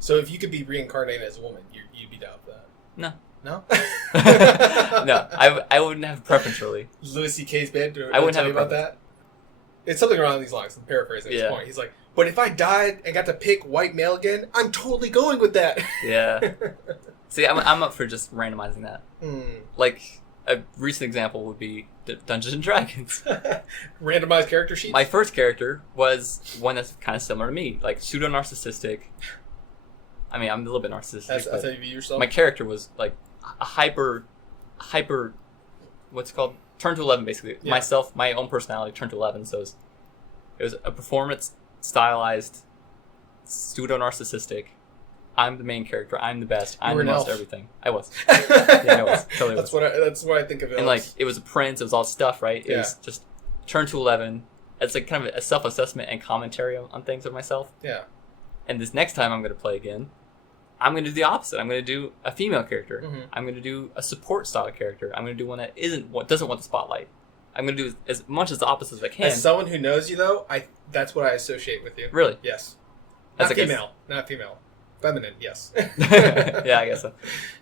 So if you could be reincarnated as a woman, you'd be down for that? No. No? No, I wouldn't have a preference, really. Louis C.K.'s bit, I wouldn't have a about preference. that? It's something around these lines. I'm paraphrasing his point. He's like, but if I died and got to pick white male again, I'm totally going with that. Yeah. See, I'm up for just randomizing that. Like, a recent example would be Dungeons and Dragons. Randomized character sheets? My first character was one that's kind of similar to me. Like, pseudo-narcissistic. I mean, I'm a little bit narcissistic. That's how you view yourself? My character was, like, a hyper, what's it called? Turned to 11, basically. Yeah. Myself, my own personality turned to 11, so it was a performance stylized, pseudo-narcissistic. I'm the main character. I'm the best. I'm the most everything. I was. Yeah, I was. Totally was. That's what I think of it. And like, it was a prince. It was all stuff, right? It was just turned to 11. It's like kind of a self-assessment and commentary on things of myself. Yeah. And this next time I'm going to play again, I'm going to do the opposite. I'm going to do a female character. Mm-hmm. I'm going to do a support style character. I'm going to do one that doesn't want the spotlight. I'm going to do as much as the opposite as I can. As someone who knows you, though, that's what I associate with you. Really? Yes. Not female. Feminine, yes. Yeah, I guess so.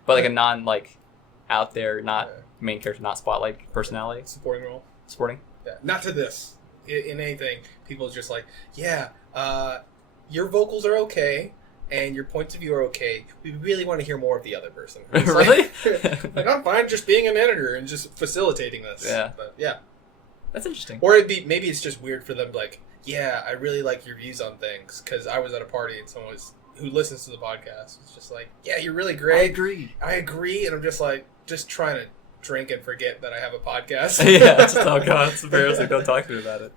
But like a non, like, out there, not main character, not spotlight personality. Supporting role. Supporting? Yeah. Not to this. In anything, people are just like, your vocals are okay, and your points of view are okay. We really want to hear more of the other person. Really? Like, I'm fine just being an editor and just facilitating this. Yeah. But, yeah. That's interesting. Or maybe it's just weird for them, like, yeah, I really like your views on things, because I was at a party and someone who listens to the podcast was just like, yeah, you're really great. I agree, and I'm just like, just trying to drink and forget that I have a podcast. Yeah, it's just, oh god, it's embarrassing. Don't talk to me about it.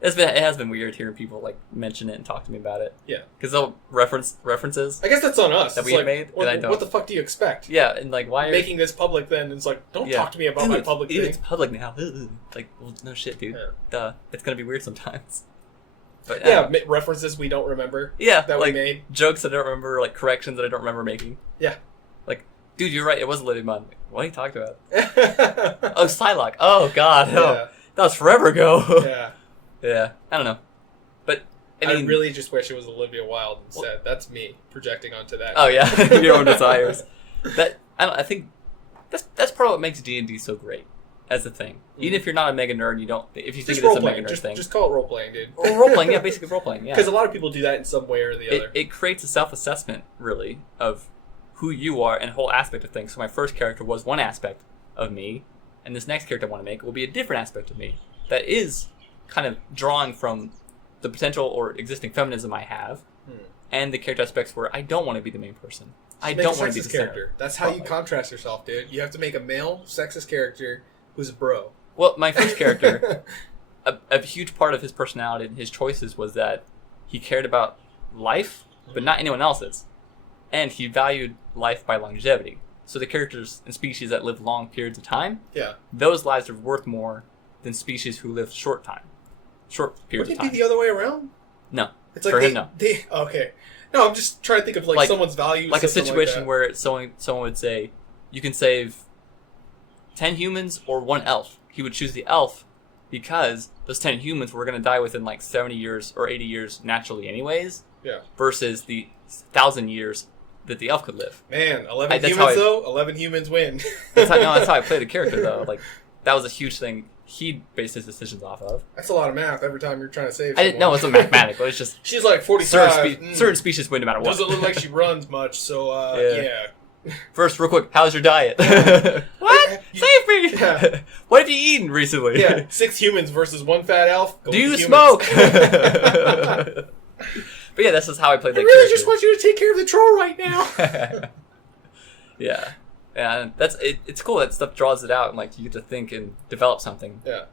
It has been weird hearing people like mention it and talk to me about it. Yeah, because they'll references. I guess that's on us. That we've made. What the fuck do you expect? Yeah, and like why making this public? Then it's like, don't talk to me about my public thing. It's public now. Like, well, no shit, dude. Yeah. Duh. It's gonna be weird sometimes. But, references we don't remember. Yeah, that we made. Jokes that I don't remember, like corrections that I don't remember making. Yeah. Like, dude, you're right. It was a living month. What are you talking about? Oh, Psylocke. Oh, God. Oh, that was forever ago. Yeah. Yeah. I don't know. But, I mean... really just wish it was Olivia Wilde instead. That's me projecting onto that. Oh, yeah. Your own desires. I think that's part of what makes D&D so great. As a thing. Even if you're not a mega nerd, if you think it's a mega nerd thing. Just call it role-playing, dude. Or role-playing, yeah, basically role-playing, yeah. Because a lot of people do that in some way or the other. It creates a self-assessment, really, of who you are and a whole aspect of things. So my first character was one aspect of me, and this next character I want to make will be a different aspect of me that is kind of drawing from the potential or existing feminism I have, and the character aspects where I don't want to be the main person. I don't want to be the character. Center. That's how you contrast yourself, dude. You have to make a male, sexist character who's a bro. Well, my first character, a huge part of his personality and his choices was that he cared about life, but not anyone else's. And he valued life by longevity. So the characters and species that live long periods of time, those lives are worth more than species who live short periods of time. Would it be the other way around? No. It's like for him, no. Okay. No, I'm just trying to think of like someone's values. Like a situation where someone would say, you can save 10 humans or 1 elf. He would choose the elf because those 10 humans were going to die within like 70 years or 80 years naturally anyways. Yeah. Versus the 1,000 years that the elf could live. Man, 11 humans though? 11 humans win. That's how I played the character though. Like, that was a huge thing he based his decisions off of. That's a lot of math every time you're trying to save someone. I didn't know it was a mathematical. It's just... She's like 45. Certain species win no matter what. Doesn't look like she runs much, so yeah. First, real quick, how's your diet? What? Save me! Yeah. What have you eaten recently? Yeah, 6 humans versus 1 fat elf. Do you smoke? But yeah, this is how I played that character. I really just want you to take care of the troll right now. Yeah. And it's cool that stuff draws it out and like you get to think and develop something. Yeah.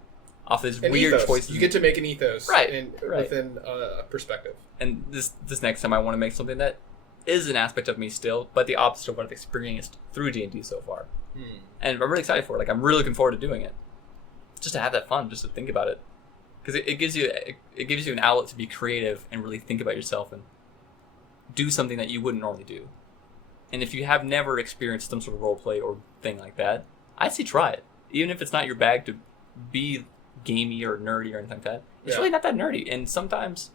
Off these weird choices. You get to make an ethos. Right. Within a perspective. And this next time I want to make something that is an aspect of me still, but the opposite of what I've experienced through D&D so far. And I'm really excited for it. Like, I'm really looking forward to doing it. Just to have that fun, just to think about it. Because it gives you an outlet to be creative and really think about yourself and do something that you wouldn't normally do. And if you have never experienced some sort of role play or thing like that, I'd say try it. Even if it's not your bag to be gamey or nerdy or anything like that, it's really not that nerdy. And sometimes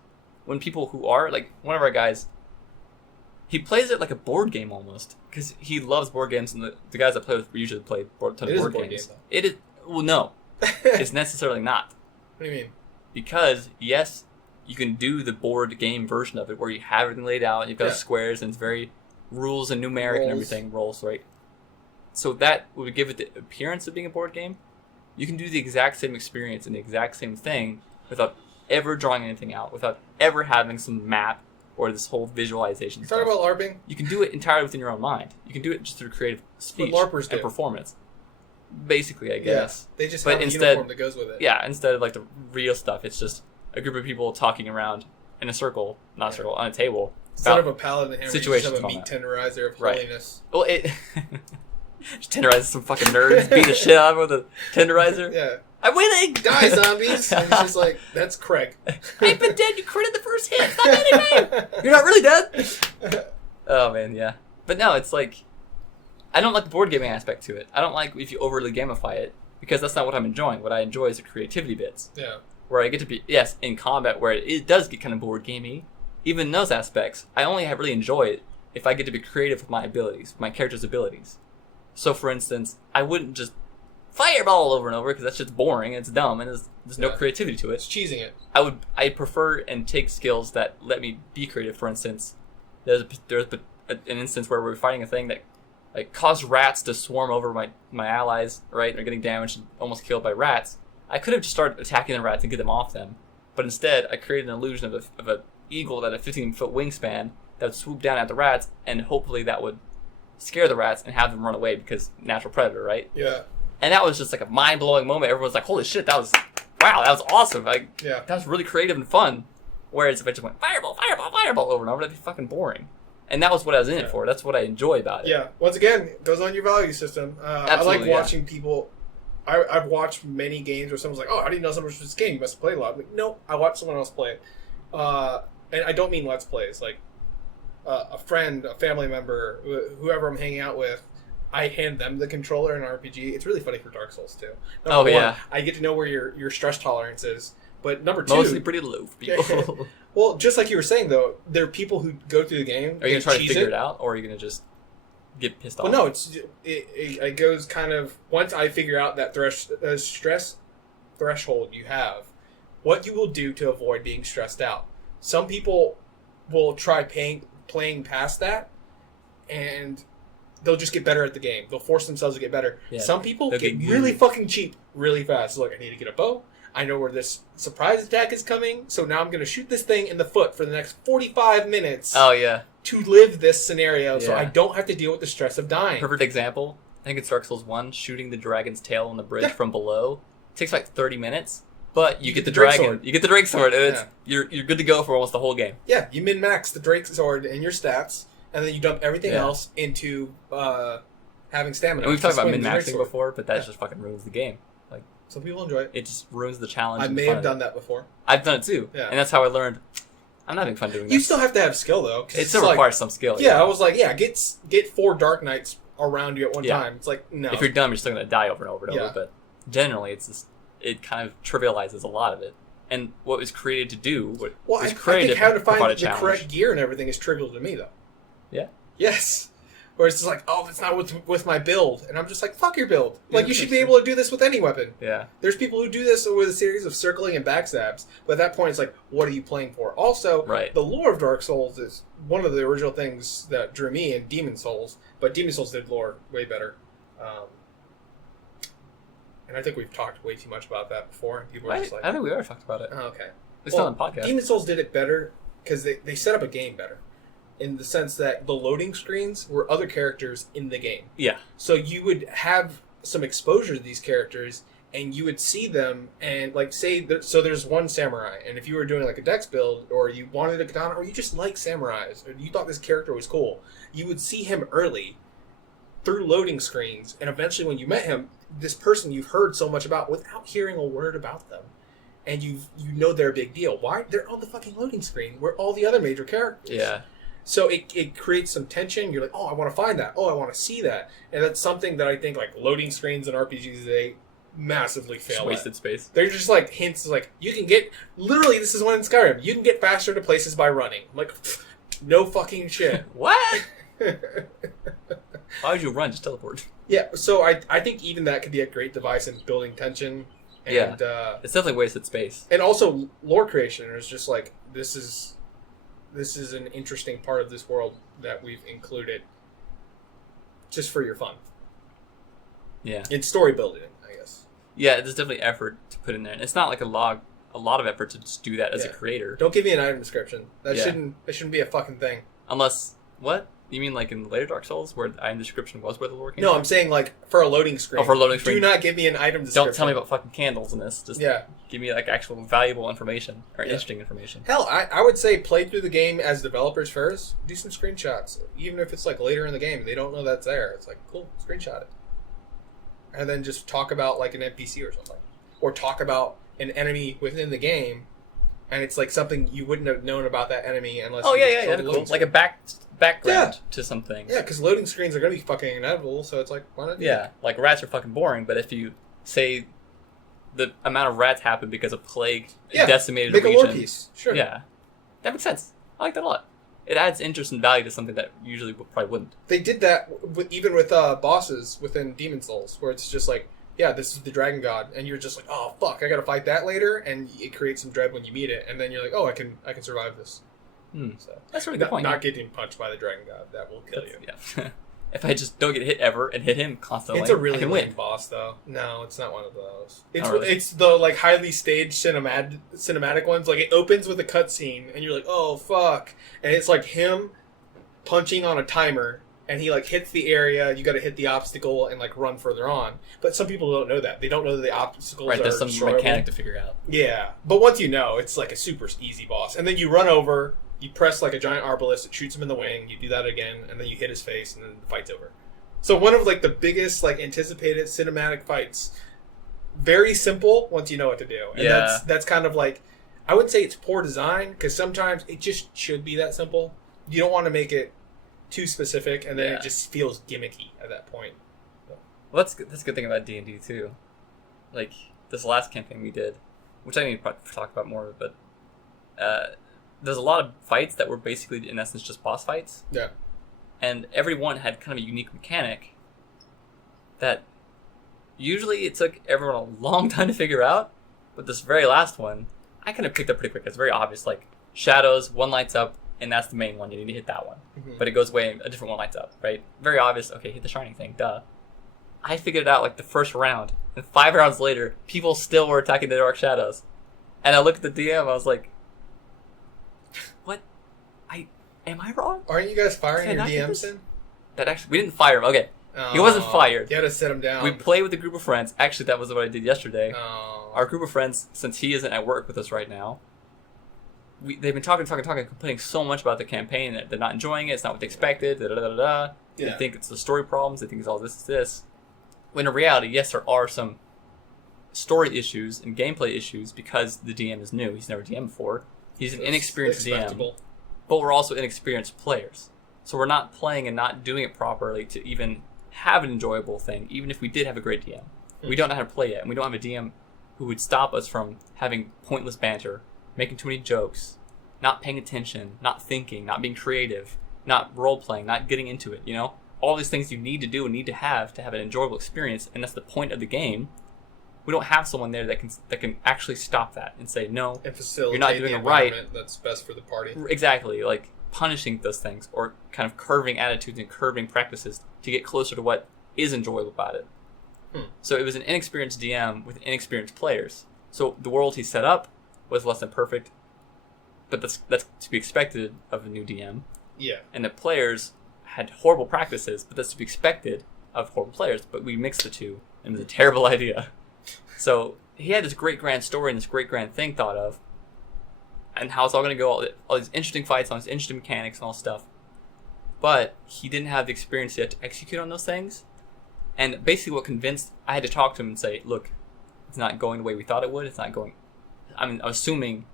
when people who are, like one of our guys, He plays it like a board game almost, because he loves board games, and the guys I play with usually play a ton of board games. Game, it is well, no, it's necessarily not. What do you mean? Because yes, you can do the board game version of it where you have everything laid out, you've got squares, and it's very rules and numeric and everything, rolls, right? So that would give it the appearance of being a board game. You can do the exact same experience and the exact same thing without ever drawing anything out, without ever having some map or this whole visualization stuff. Talking about LARPing? You can do it entirely within your own mind. You can do it just through creative speech and performance. Basically, I guess. Yeah, they just have a uniform that goes with it. Yeah, instead of like the real stuff, it's just a group of people talking around in a circle, not a circle, on a table. Instead of a paladin hammer, you just have a meat tenderizer of holiness. Well, it just tenderizes some fucking nerds, beat the shit out of them with a tenderizer. Yeah. I'm winning! Die, zombies! And it's just like, that's Craig. I've been dead, you critted the first hit! Stop hitting me! You're not really dead! Oh, man, yeah. But no, it's like, I don't like the board gaming aspect to it. I don't like if you overly gamify it, because that's not what I'm enjoying. What I enjoy is the creativity bits. Yeah. Where I get to be, yes, in combat, where it does get kind of board gamey. Even in those aspects, I only really enjoy it if I get to be creative with my abilities, my character's abilities. So, for instance, I wouldn't just fireball over and over because that's just boring and it's dumb and there's no creativity to it. It's cheesing it. I prefer and take skills that let me be creative. For instance, there's an instance where we're fighting a thing that like caused rats to swarm over my allies, right? They're getting damaged and almost killed by rats. I could have just started attacking the rats and get them off them, but instead I created an illusion of a eagle that had a 15-foot wingspan that would swoop down at the rats, and hopefully that would scare the rats and have them run away because natural predator, right? Yeah. And that was just like a mind-blowing moment. Everyone's like, holy shit, that was awesome. Like, that was really creative and fun. Whereas if I just went, fireball, fireball, fireball over and over, that'd be fucking boring. And that was what I was in it for. That's what I enjoy about it. Yeah. Once again, it goes on your value system. I like watching people. I've watched many games where someone's like, oh, I didn't know someone was this game. You must have played a lot. I'm like, no, I watched someone else play it. And I don't mean Let's Plays. Like, a friend, a family member, whoever I'm hanging out with, I hand them the controller in an RPG. It's really funny for Dark Souls, too. Number one, I get to know where your stress tolerance is. But number two... Mostly pretty low for people. Well, just like you were saying, though, there are people who go through the game... Are you going to try to figure it out, or are you going to just get pissed off? Well, no, it goes kind of... Once I figure out that stress threshold you have, what you will do to avoid being stressed out. Some people will try playing past that, and they'll just get better at the game. They'll force themselves to get better. Yeah, some people get really fucking cheap really fast. Like, I need to get a bow. I know where this surprise attack is coming, so now I'm going to shoot this thing in the foot for the next 45 minutes. Oh, yeah. To live this scenario, so I don't have to deal with the stress of dying. Perfect example. I think it's Dark Souls 1, shooting the dragon's tail on the bridge from below. It takes like 30 minutes, but you get the dragon. Sword. You get the Drake sword, and you're good to go for almost the whole game. Yeah, you min-max the Drake sword and your stats, and then you dump everything else into having stamina. And we've talked about min-maxing before, but that just fucking ruins the game. Like, some people enjoy it. It just ruins the challenge. I may have done that before. I've done it too. Yeah. And that's how I learned I'm not having fun doing that. You still have to have skill, though. It still requires some skill. Yeah, I was like, get 4 Dark Knights around you at one time. It's like, no. If you're dumb, you're still going to die over and over and over. But generally, it kind of trivializes a lot of it. And what was created to do, I think how to find the correct gear and everything is trivial to me, though. Yeah? Yes. Where it's just like, oh, it's not with my build. And I'm just like, fuck your build. Like, you should be able to do this with any weapon. Yeah. There's people who do this with a series of circling and backstabs. But at that point, it's like, what are you playing for? Also, the lore of Dark Souls is one of the original things that drew me in Demon Souls. But Demon Souls did lore way better. And I think we've talked way too much about that before. People are just like, I think we already talked about it. Oh, okay. It's not on the podcast. Demon Souls did it better because they set up a game better. In the sense that the loading screens were other characters in the game. Yeah. So you would have some exposure to these characters, and you would see them, and like so there's one samurai, and if you were doing like a dex build, or you wanted a katana, or you just like samurais, or you thought this character was cool, you would see him early through loading screens, and eventually when you met him, this person you've heard so much about without hearing a word about them. And you know they're a big deal. Why? They're on the fucking loading screen where all the other major characters. Yeah. So it creates some tension. You're like, oh, I want to find that. Oh, I want to see that. And that's something that I think like loading screens in RPGs they massively fail just wasted space. They're just like hints like you can get literally this is one in Skyrim. You can get faster to places by running. I'm like No fucking shit. What? Why would you run? Just teleport. Yeah, so I think even that could be a great device in building tension. And, it's definitely wasted space. And also lore creation. It's just like, this is an interesting part of this world that we've included just for your fun. Yeah. It's story building, I guess. Yeah, there's definitely effort to put in there. And it's not like a lot of effort to just do that as a creator. Don't give me an item description. That shouldn't be a fucking thing. Unless, what? You mean like in later Dark Souls where the item description was where the lore came from? No, I'm saying like for a loading screen. Oh, for a loading screen. Do not give me an item description. Don't tell me about fucking candles in this. Just give me like actual valuable information or interesting information. Hell, I would say play through the game as developers first. Do some screenshots. Even if it's like later in the game, they don't know that's there. It's like, cool, screenshot it. And then just talk about like an NPC or something. Or talk about an enemy within the game, and it's like something you wouldn't have known about that enemy unless cool. Like a background to some things. Yeah, because loading screens are going to be fucking inevitable, so it's like, why not do that? Like rats are fucking boring, but if you say the amount of rats happened because of plague decimated make a region. A lore piece. Sure. Yeah. That makes sense. I like that a lot. It adds interest and value to something that usually probably wouldn't. They did that even with bosses within Demon Souls, where it's just like, yeah, this is the dragon god, and you're just like, oh fuck, I gotta fight that later, and it creates some dread when you meet it, and then you're like, oh, I can survive this. So that's a really good point. Not getting punched by the dragon god, that will kill you. Yeah. If I just don't get hit ever and hit him constantly, it's a really lame win. boss though. No, it's not one of those. It's the like highly staged cinematic ones. Like it opens with a cutscene, and you're like, oh fuck, and it's like him punching on a timer. And he like hits the area. You got to hit the obstacle and like run further on. But some people don't know that. They don't know that the obstacles are there's some destroyable. mechanic to figure out. Yeah, but once you know, it's like a super easy boss. And then you run over. You press like a giant arbalist. It shoots him in the wing. You do that again, and then you hit his face, and then the fight's over. So one of like the biggest like anticipated cinematic fights. Very simple once you know what to do. And that's kind of like, I wouldn't say it's poor design because sometimes it just should be that simple. You don't want to make it too specific, and then it just feels gimmicky at that point. So. Well, that's a good thing about D&D too. Like this last campaign we did, which I need to talk about more, but there's a lot of fights that were basically in essence just boss fights. Yeah. And every one had kind of a unique mechanic that usually it took everyone a long time to figure out, but this very last one, I kind of picked up pretty quick. It's very obvious, like shadows, one lights up, and that's the main one. You need to hit that one. Mm-hmm. But it goes away and a different one lights up, right? Very obvious. Okay, hit the shining thing. Duh. I figured it out like the first round. And 5 rounds later, people still were attacking the dark shadows. And I looked at the DM, I was like, what? Am I wrong? Aren't you guys firing your DMs in? That actually, we didn't fire him. Okay. He wasn't fired. You had to sit him down. We played with a group of friends. Actually, that was what I did yesterday. Our group of friends, since he isn't at work with us right now, they've been talking, complaining so much about the campaign that they're not enjoying it. It's not what they expected. They think it's the story problems. They think it's all this. When in reality, yes, there are some story issues and gameplay issues because the DM is new. He's never DM'd before. He's an inexperienced DM. But we're also inexperienced players. So we're not playing and not doing it properly to even have an enjoyable thing, even if we did have a great DM. We don't know how to play yet, and we don't have a DM who would stop us from having pointless banter, making too many jokes, not paying attention, not thinking, not being creative, not role-playing, not getting into it, you know? All these things you need to do and need to have an enjoyable experience, and that's the point of the game. We don't have someone there that can actually stop that and say, no, and facilitate you're not doing it right. That's best for the party. Exactly, like punishing those things or kind of curving attitudes and curving practices to get closer to what is enjoyable about it. So it was an inexperienced DM with inexperienced players. So the world he set up was less than perfect, but that's to be expected of a new DM. Yeah. And the players had horrible practices, but that's to be expected of horrible players. But we mixed the two, and it was a terrible idea. So he had this great grand story and this great grand thing thought of, and how it's all going to go, all these interesting fights, all these interesting mechanics and all stuff. But he didn't have the experience yet to execute on those things. And basically what convinced, I had to talk to him and say, look, it's not going the way we thought it would. It's not going, I'm assuming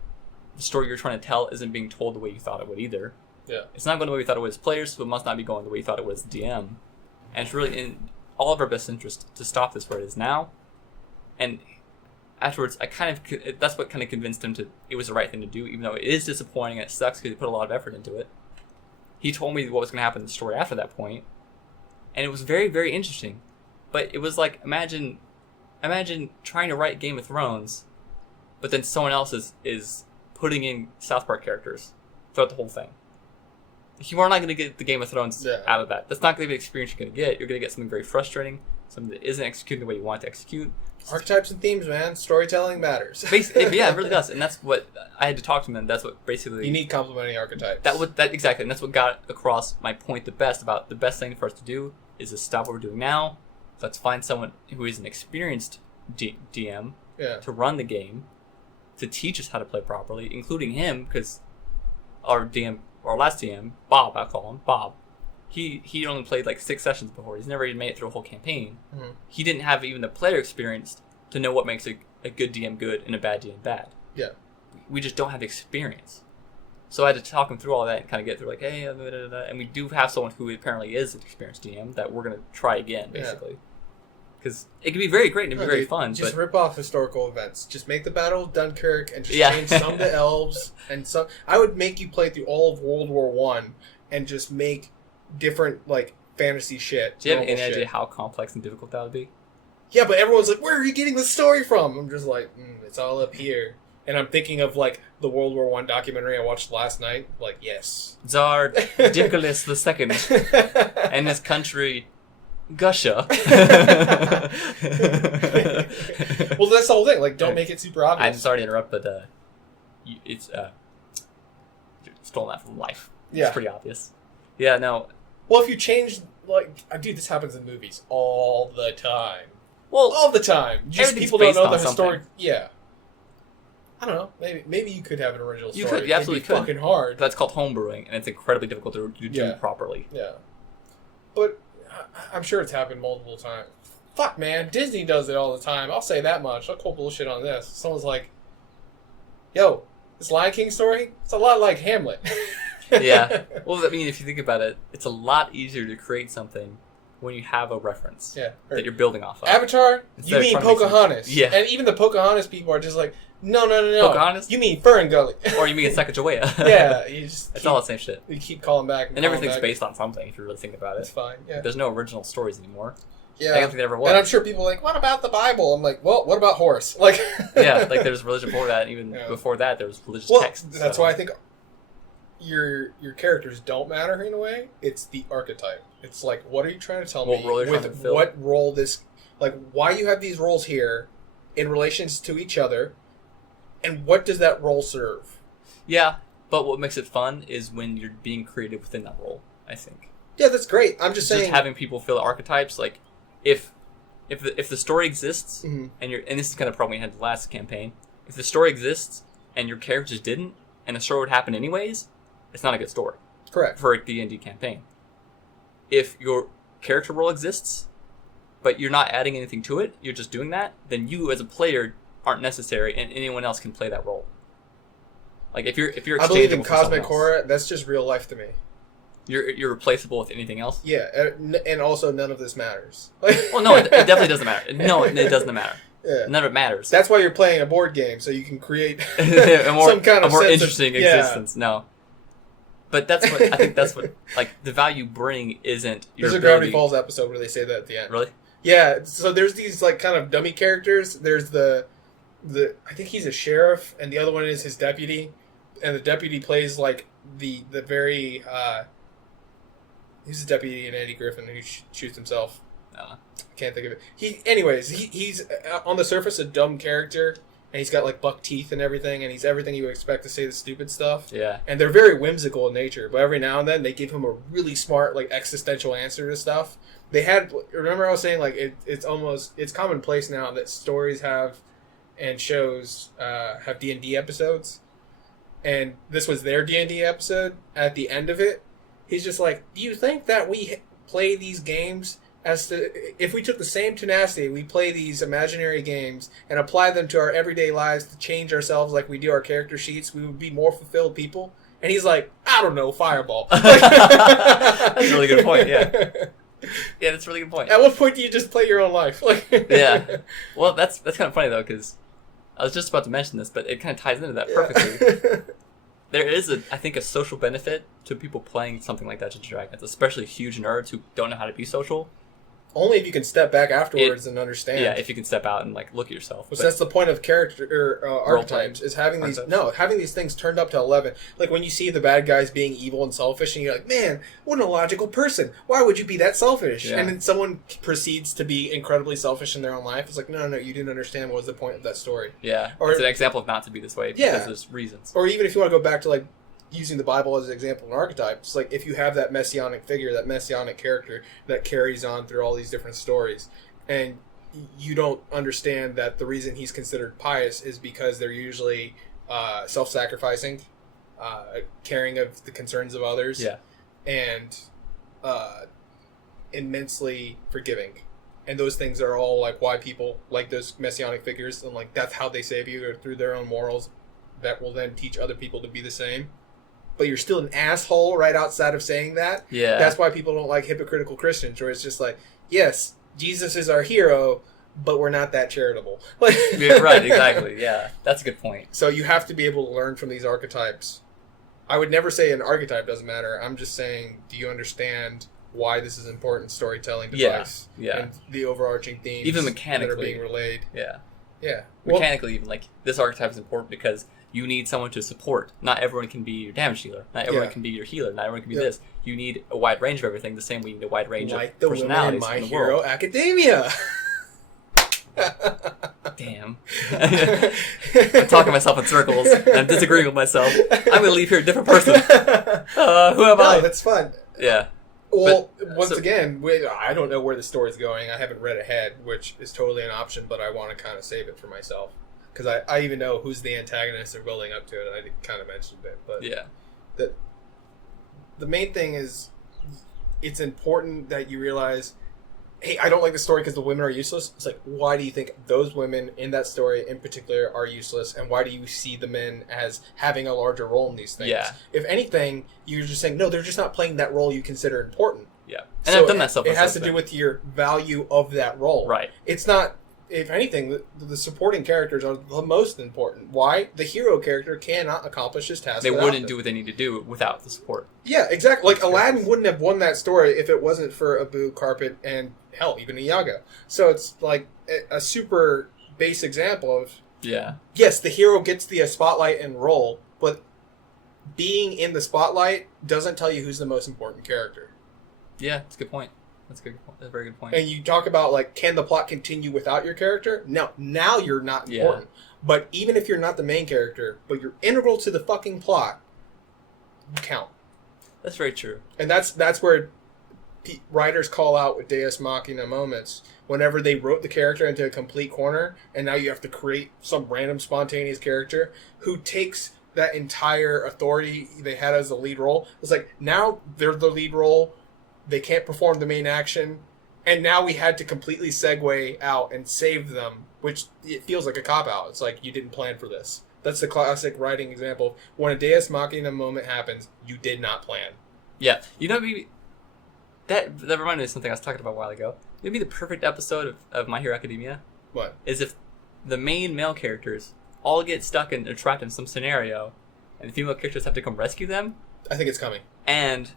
the story you're trying to tell isn't being told the way you thought it would either. Yeah. It's not going the way we thought it would as players, so it must not be going the way you thought it would as DM. And it's really in all of our best interest to stop this where it is now. And afterwards, that's what kind of convinced him it was the right thing to do, even though it is disappointing and it sucks because he put a lot of effort into it. he told me what was going to happen in the story after that point, and it was very, very interesting. But it was like, imagine trying to write Game of Thrones, but then someone else is putting in South Park characters throughout the whole thing. You are not going to get the Game of Thrones out of that. That's not going to be the experience you're going to get. You're going to get something very frustrating, something that isn't executing the way you want to execute. Archetypes and themes, man. Storytelling matters. Yeah, it really does, and that's what I had to talk to them. And that's what basically you need complementing archetypes. Exactly, and that's what got across my point the best about the best thing for us to do is to stop what we're doing now. Let's find someone who is an experienced DM to run the game, to teach us how to play properly, including him, because our last DM, Bob, I'll call him Bob. He only played like 6 sessions before. He's never even made it through a whole campaign. Mm-hmm. He didn't have even the player experience to know what makes a good DM good and a bad DM bad. Yeah. We just don't have experience. So I had to talk him through all that and kind of get through like, hey, and we do have someone who apparently is an experienced DM that we're going to try again, basically. Because it can be very great and very fun. Just rip off historical events. Just make the Battle of Dunkirk and just change some to elves. And some. I would make you play through all of World War I and just make different like fantasy shit. Do you have any idea how complex and difficult that would be? Yeah, but everyone's like, where are you getting the story from? I'm just like, it's all up here. And I'm thinking of like the World War I documentary I watched last night. Like, yes. Tsar Nicholas II and his country, Gussia. Well, that's the whole thing. Like, don't make it super obvious. I'm sorry to interrupt, but it's stolen that from life. Yeah. It's pretty obvious. Yeah, no. Well, if you change, like, dude, this happens in movies all the time. Well, all the time. Just people don't know the historic. Yeah. I don't know. Maybe you could have an original story. You could. You absolutely could. Fucking hard. That's called homebrewing, and it's incredibly difficult to do properly. Yeah. But I'm sure it's happened multiple times. Fuck, man. Disney does it all the time. I'll say that much. I'll call bullshit on this. Someone's like, yo, this Lion King story, it's a lot like Hamlet. Yeah. Well, I mean, if you think about it, it's a lot easier to create something when you have a reference that you're building off of. Avatar? You mean Pocahontas. Yeah. And even the Pocahontas people are just like, no. Pocahontas? You mean Fern Gully. Or you mean Sacagawea. Yeah. It's all the same shit. You keep calling back. And everything's based on something, if you really think about it. It's fine, yeah. There's no original stories anymore. Yeah. I don't think there ever was. And I'm sure people are like, what about the Bible? I'm like, well, what about Horse? Like, yeah, like there's religion before that, and even before that, there was religious texts. That's why I think your characters don't matter in a way. It's the archetype. It's like, what are you trying to tell me with what role this, like, why you have these roles here in relations to each other, and what does that role serve? Yeah, but what makes it fun is when you're being creative within that role, I think. Yeah, that's great. I'm just saying, just having people fill archetypes, like if the story exists and this is kind of problem we had the last campaign. If the story exists and your characters didn't, and the story would happen anyways, it's not a good story. Correct. For a D&D campaign. If your character role exists, but you're not adding anything to it, you're just doing that, then you as a player aren't necessary, and anyone else can play that role. Like if you're I believe in Cosmic Horror, that's just real life to me. You're replaceable with anything else? Yeah, and also none of this matters. Well, no, it definitely doesn't matter. No, it doesn't matter. Yeah. None of it matters. That's why you're playing a board game, so you can create a more of interesting existence. No. But I think that's what, like, the value you bring isn't your There's a Gravity Falls episode where they say that at the end. Really? Yeah, so there's these, like, kind of dummy characters. There's the I think he's a sheriff, and the other one is his deputy. And the deputy plays, like, the very, he's a deputy in Andy Griffin who shoots himself. I can't think of it. He's on the surface a dumb character, and he's got like buck teeth and everything, and he's everything you would expect to say the stupid stuff. Yeah. And they're very whimsical in nature, but every now and then they give him a really smart, like, existential answer to stuff. Remember I was saying, like, it's commonplace now that stories have and shows have D&D episodes, and this was their D&D episode. At the end of it, he's just like, do you think that we play these games if we took the same tenacity, we play these imaginary games and apply them to our everyday lives to change ourselves like we do our character sheets, we would be more fulfilled people? And he's like, I don't know, Fireball. That's a really good point, yeah. Yeah, that's a really good point. At what point do you just play your own life? Yeah. Well, that's kind of funny, though, because I was just about to mention this, but it kind of ties into that perfectly. there is, I think, a social benefit to people playing something like Dungeons & Dragons, especially huge nerds who don't know how to be social. Only if you can step back afterwards and understand. Yeah, if you can step out and like look at yourself. So that's the point of character archetypes, is having these things turned up to 11. Like when you see the bad guys being evil and selfish, and you're like, man, what an illogical person. Why would you be that selfish? Yeah. And then someone proceeds to be incredibly selfish in their own life. It's like, no, you didn't understand what was the point of that story. Yeah, or it's an example of not to be this way because there's reasons. Or even if you want to go back to like using the Bible as an example in archetypes, like if you have that messianic figure, that messianic character that carries on through all these different stories, and you don't understand that the reason he's considered pious is because they're usually self-sacrificing, caring of the concerns of others, and immensely forgiving. And those things are all like why people like those messianic figures, and like that's how they save you, or through their own morals that will then teach other people to be the same. But you're still an asshole right outside of saying that. Yeah. That's why people don't like hypocritical Christians, where it's just like, yes, Jesus is our hero, but we're not that charitable. Yeah, right, exactly. Yeah, that's a good point. So you have to be able to learn from these archetypes. I would never say an archetype doesn't matter. I'm just saying, do you understand why this is an important storytelling device? Yeah. And the overarching themes even mechanically that are being relayed. Yeah. Yeah. Mechanically, even like this archetype is important because you need someone to support. Not everyone can be your damage dealer. Not everyone can be your healer. Not everyone can be this. You need a wide range of everything. The same way you need a wide range of personalities like the women in in the My Hero world. Academia. Damn. I'm talking myself in circles. And I'm disagreeing with myself. I'm going to leave here a different person. Who am I? No, that's fun. Yeah. Well, once again, I don't know where the story's going. I haven't read ahead, which is totally an option, but I want to kind of save it for myself. Because I even know who's the antagonist and building up to it. I kind of mentioned it. But the main thing is it's important that you realize, hey, I don't like the story because the women are useless. It's like, why do you think those women in that story in particular are useless? And why do you see the men as having a larger role in these things? Yeah. If anything, you're just saying, no, they're just not playing that role you consider important. Yeah. And so I've done that stuff. It has to do with your value of that role. Right. It's not... If anything, the supporting characters are the most important. Why? The hero character cannot accomplish his task. They wouldn't do what they need to do without the support. Yeah, exactly. Like Aladdin wouldn't have won that story if it wasn't for Abu, Carpet, and hell, even Iago. So it's like a super base example of yes, the hero gets the spotlight and role, but being in the spotlight doesn't tell you who's the most important character. Yeah, that's a good point. That's a very good point. And you talk about, like, can the plot continue without your character? No, now you're not important. Yeah. But even if you're not the main character, but you're integral to the fucking plot, you count. That's very true. And that's where writers call out with Deus Machina moments, whenever they wrote the character into a complete corner, and now you have to create some random spontaneous character who takes that entire authority they had as the lead role. It's like, now they're the lead role, they can't perform the main action, and now we had to completely segue out and save them, which it feels like a cop-out. It's like, you didn't plan for this. That's the classic writing example. When a Deus Machina moment happens, you did not plan. Yeah. You know, maybe that reminded me of something I was talking about a while ago. Maybe the perfect episode of My Hero Academia. What? Is if the main male characters all get stuck and trapped in some scenario, and the female characters have to come rescue them. I think it's coming. And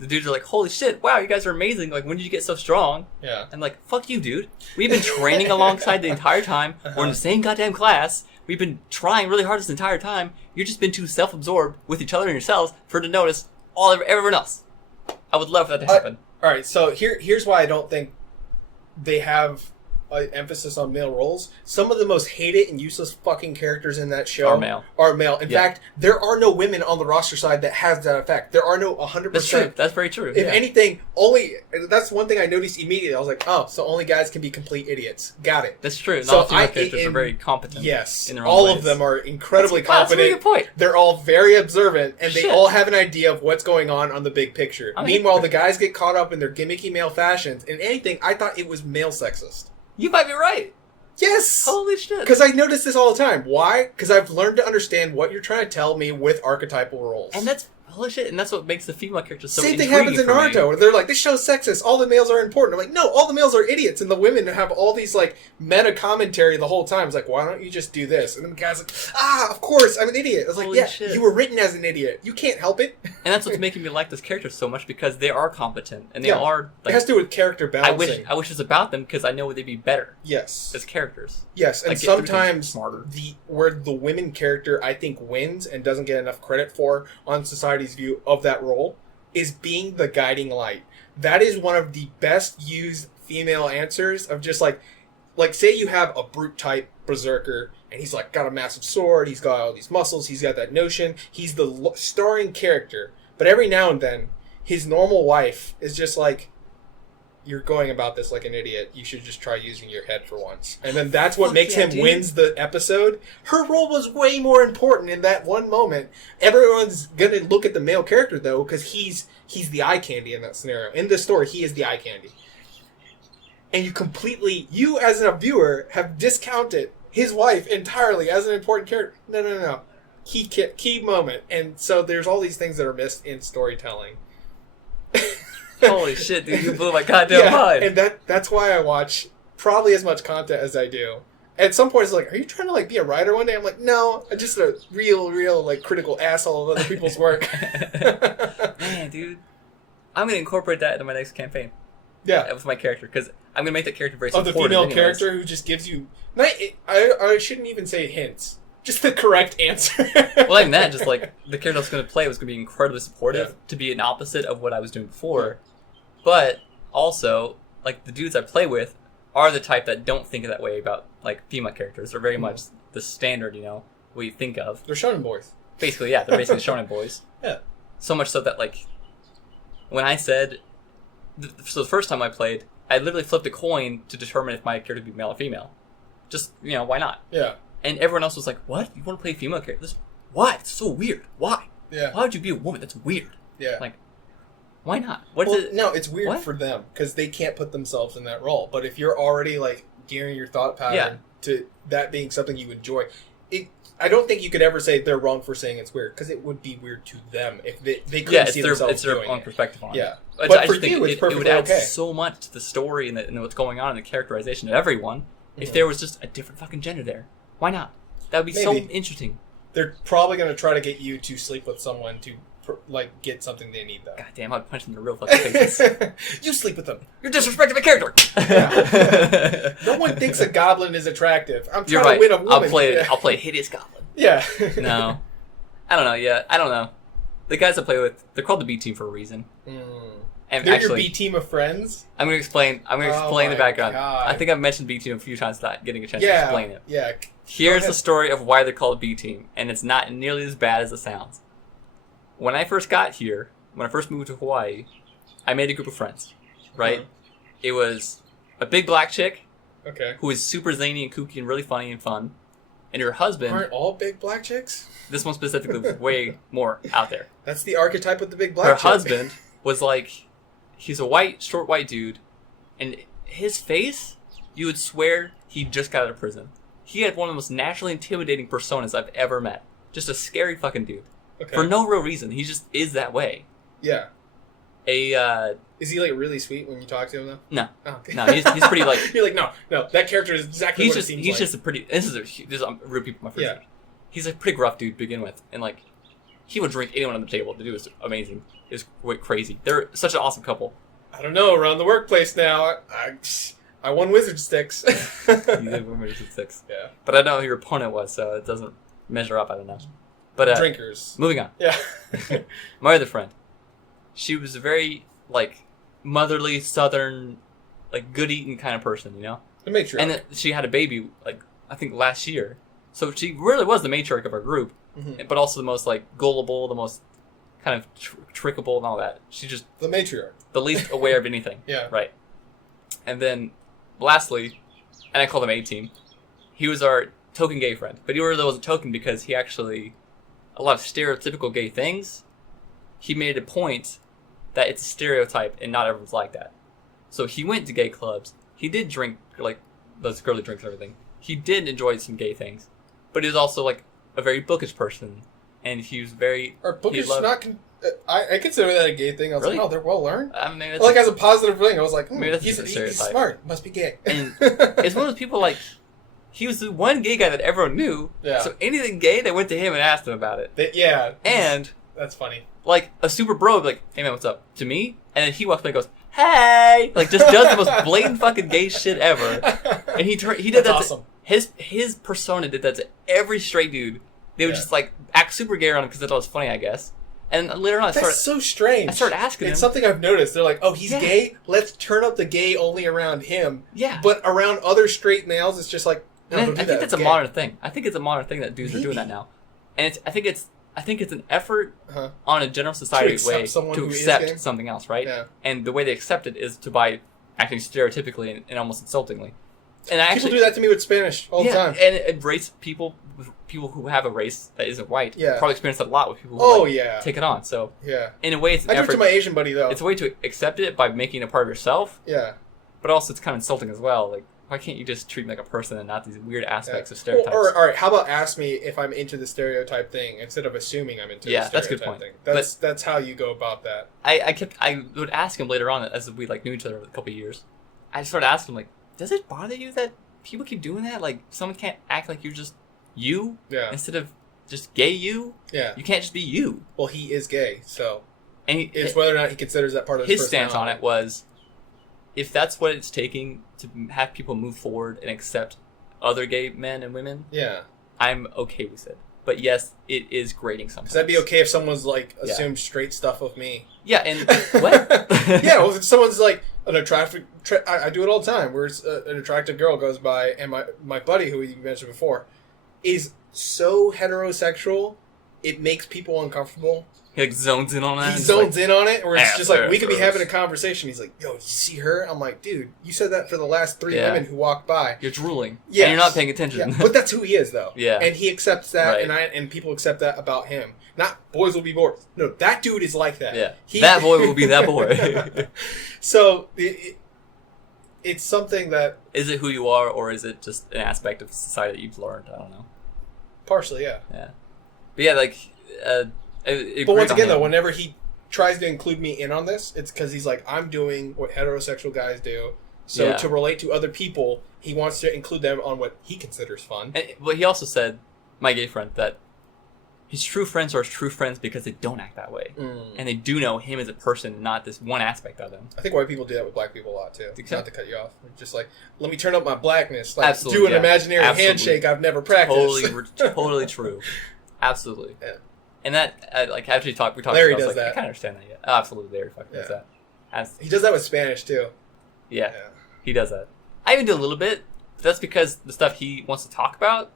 the dudes are like, holy shit, wow, you guys are amazing. Like, when did you get so strong? Yeah. And like, fuck you, dude. We've been training alongside the entire time. We're in the same goddamn class. We've been trying really hard this entire time. You've just been too self-absorbed with each other and yourselves for to notice everyone else. I would love for that to happen. All right, so here's why I don't think they have an emphasis on male roles. Some of the most hated and useless fucking characters in that show are male. In fact, there are no women on the roster side that has that effect. There are no 100%. That's true. That's very true. If anything, that's one thing I noticed immediately. I was like, oh, so only guys can be complete idiots. Got it. That's true. Not all female characters are very competent. Yes. In their own all ways. of them are incredibly competent. That's a really good point. They're all very observant, and they all have an idea of what's going on the big picture. Meanwhile, the guys get caught up in their gimmicky male fashions. And anything, I thought it was male sexist. You might be right. Yes! Holy shit. Because I notice this all the time. Why? Because I've learned to understand what you're trying to tell me with archetypal roles. And that's holy shit, and that's what makes the female characters so Same thing intriguing happens in for me. Naruto, where they're like, this show's sexist, all the males are important. I'm like, no, all the males are idiots, and the women have all these, like, meta commentary the whole time. It's like, why don't you just do this? And then the guy's like, of course, I'm an idiot. I was like, Holy yeah, shit. you were written as an idiot. You can't help it. And that's what's making me like this character so much, because they are competent, and they are, like... It has to do with character balancing. I wish it was about them, because I know they'd be better. Yes. As characters. Yes, and like, sometimes smarter. where the women character, I think, wins and doesn't get enough credit for on society's view of that role is being the guiding light. That is one of the best used female answers of just like say you have a brute type berserker and he's like got a massive sword, he's got all these muscles, he's got that notion, he's the starring character, but every now and then his normal wife is just like, you're going about this like an idiot. You should just try using your head for once. And then that's what makes him wins the episode. Her role was way more important in that one moment. Everyone's going to look at the male character, though, because he's the eye candy in that scenario. In this story, he is the eye candy. And you as a viewer, have discounted his wife entirely as an important character. No. Key moment. And so there's all these things that are missed in storytelling. Holy shit, dude, you blew my goddamn mind. And that's why I watch probably as much content as I do. At some point, it's like, are you trying to like be a writer one day? I'm like, no, I'm just a real like critical asshole of other people's work. Man, dude, I'm gonna incorporate that into my next campaign. Yeah, with my character, because I'm gonna make that character very supportive. The female anyways. character who just gives you. I shouldn't even say hints. Just the correct answer. Well, even that, just like the character I was going to play was going to be incredibly supportive, to be an opposite of what I was doing before. But also, like the dudes I play with are the type that don't think that way about like female characters. They're very much the standard, what you think of. They're shonen boys. Basically, yeah, they're basically shonen boys. Yeah. So much so that like when I said, so the first time I played, I literally flipped a coin to determine if my character would be male or female. Just why not? Yeah. And everyone else was like, what? You want to play a female character? Why? It's so weird. Why? Yeah. Why would you be a woman? That's weird. Yeah. Like, why not? No, it's weird for them because they can't put themselves in that role. But if you're already like gearing your thought pattern to that being something you enjoy, I don't think you could ever say they're wrong for saying it's weird because it would be weird to them if they couldn't see themselves it's their doing own it. perspective on it. Yeah. But But I for just think you, it's it perfectly would add okay. so much to the story and what's going on in the characterization of everyone if there was just a different fucking gender there. Why not? That would be so interesting. They're probably going to try to get you to sleep with someone to get something they need, though. God damn, I'd punch them in the real fucking face. You sleep with them. You're disrespecting my character. Yeah. No one thinks a goblin is attractive. I'm trying to win a woman. I'll play a hideous goblin. Yeah. No. I don't know. Yeah, I don't know. The guys I play with, they're called the B team for a reason. And they're actually, your B team of friends? I'm going to explain the background. God. I think I've mentioned B team a few times without getting a chance to explain it. Yeah. Here's the story of why they're called B team, and it's not nearly as bad as it sounds. When I first got here, when I first moved to Hawaii, I made a group of friends, right? It was a big black chick who was super zany and kooky and really funny and fun, and her husband... Aren't all big black chicks? This one specifically was way more out there. That's the archetype of the big black chick. Her husband was like... He's a short white dude, and his face, you would swear he just got out of prison. He had one of the most naturally intimidating personas I've ever met. Just a scary fucking dude. Okay. For no real reason. He just is that way. Yeah. Is he like really sweet when you talk to him though? No. Oh, okay. No, he's pretty like... You're like, no, that character is exactly what it seems like. He's just a pretty... This is real people my first year. He's a pretty gruff dude to begin with. And like, he would drink anyone on the table. The dude was amazing. It was crazy. They're such an awesome couple. I don't know, around the workplace now, I won wizard sticks. You did win wizard sticks. Yeah. But I don't know who your opponent was, so it doesn't measure up, I don't know. But drinkers. Moving on. Yeah. My other friend. She was a very, like, motherly, southern, like, good-eating kind of person, The matriarch. And she had a baby, like, I think last year. So she really was the matriarch of our group, but also the most, like, gullible, the most kind of trickable and all that. She just... The matriarch. The least aware of anything. Yeah. Right. And then, lastly, and I call him A-Team, he was our token gay friend. But he really wasn't token because he actually... A lot of stereotypical gay things, he made a point that it's a stereotype and not everyone's like that. So he went to gay clubs. He did drink, like, those girly drinks and everything. He did enjoy some gay things. But he was also, like, a very bookish person. And he was very... Are bookish not I consider that a gay thing. I was Really? like, oh, they're well learned. I mean, Like as a positive thing, I was like, maybe that's he's smart. Must be gay. And it's one of those people like he was the one gay guy that everyone knew. Yeah. So anything gay, they went to him and asked him about it. And that's funny. Like a super bro would be like, hey man, what's up? To me, and then he walks by and goes, hey, like just does the most blatant fucking gay shit ever. And he did that. Awesome. His persona did that to every straight dude. They would just like act super gay around him because they thought it was funny, I guess. And later on, That's so strange. I started asking him. It's something I've noticed. They're like, oh, he's gay? Let's turn up the gay only around him. Yeah. But around other straight males, it's just like, no, I don't do think that. that's a modern thing. I think it's a modern thing that dudes are doing that now. And I think it's an effort on a general society way to accept something else, right? Yeah. And the way they accept it is by acting stereotypically and almost insultingly. And people do that to me with Spanish all the time. And race people who have a race that isn't white probably experience that a lot with people who take it on. So in a way, it's an effort. I do it to my Asian buddy though. It's a way to accept it by making it a part of yourself. Yeah. But also, it's kind of insulting as well. Like, why can't you just treat me like a person and not these weird aspects of stereotypes? Or all right, how about ask me if I'm into the stereotype thing instead of assuming I'm into the stereotype that's a good point. thing. That's how you go about that. I would ask him later on as we like knew each other for a couple of years. I started asking him like, does it bother you that people keep doing that? Like, someone can't act like you're just you instead of just gay you? Yeah. You can't just be you. Well, he is gay, so and it's whether or not he considers that part of his stance on it was, if that's what it's taking to have people move forward and accept other gay men and women, I'm okay with it. But yes, it is grating sometimes. Because that'd be okay if someone's like assumed straight stuff of me. Yeah, and what? Yeah, well, if someone's like an attractive, I do it all the time. Where an attractive girl goes by, and my buddy, who you mentioned before, is so heterosexual, it makes people uncomfortable. He like zones in on that. He zones in on it, where it's just like, we could be having a conversation. He's like, yo, you see her? I'm like, dude, you said that for the last 3 women who walked by. You're drooling. Yeah. And you're not paying attention. Yeah. But that's who he is, though. Yeah. And he accepts that, and people accept that about him. Not boys will be boys. No, that dude is like that. Yeah. That boy will be that boy. So, it's something that... Is it who you are, or is it just an aspect of society that you've learned? I don't know. Partially, yeah. Yeah. But yeah, like... but once again, though, whenever he tries to include me in on this, it's because he's like, I'm doing what heterosexual guys do. So to relate to other people, he wants to include them on what he considers fun. But he also said, my gay friend, that his true friends are his true friends because they don't act that way. And they do know him as a person, not this one aspect of him. I think white people do that with black people a lot, too. Not to cut you off. Just like, let me turn up my blackness. Like, do an imaginary handshake I've never practiced. Totally true. Absolutely. Yeah. And that, like, after we talked Larry about, does that. I kind of understand that, Oh, absolutely, Larry fucking does that. He does that with Spanish, too. Yeah, he does that. I even do a little bit, but that's because the stuff he wants to talk about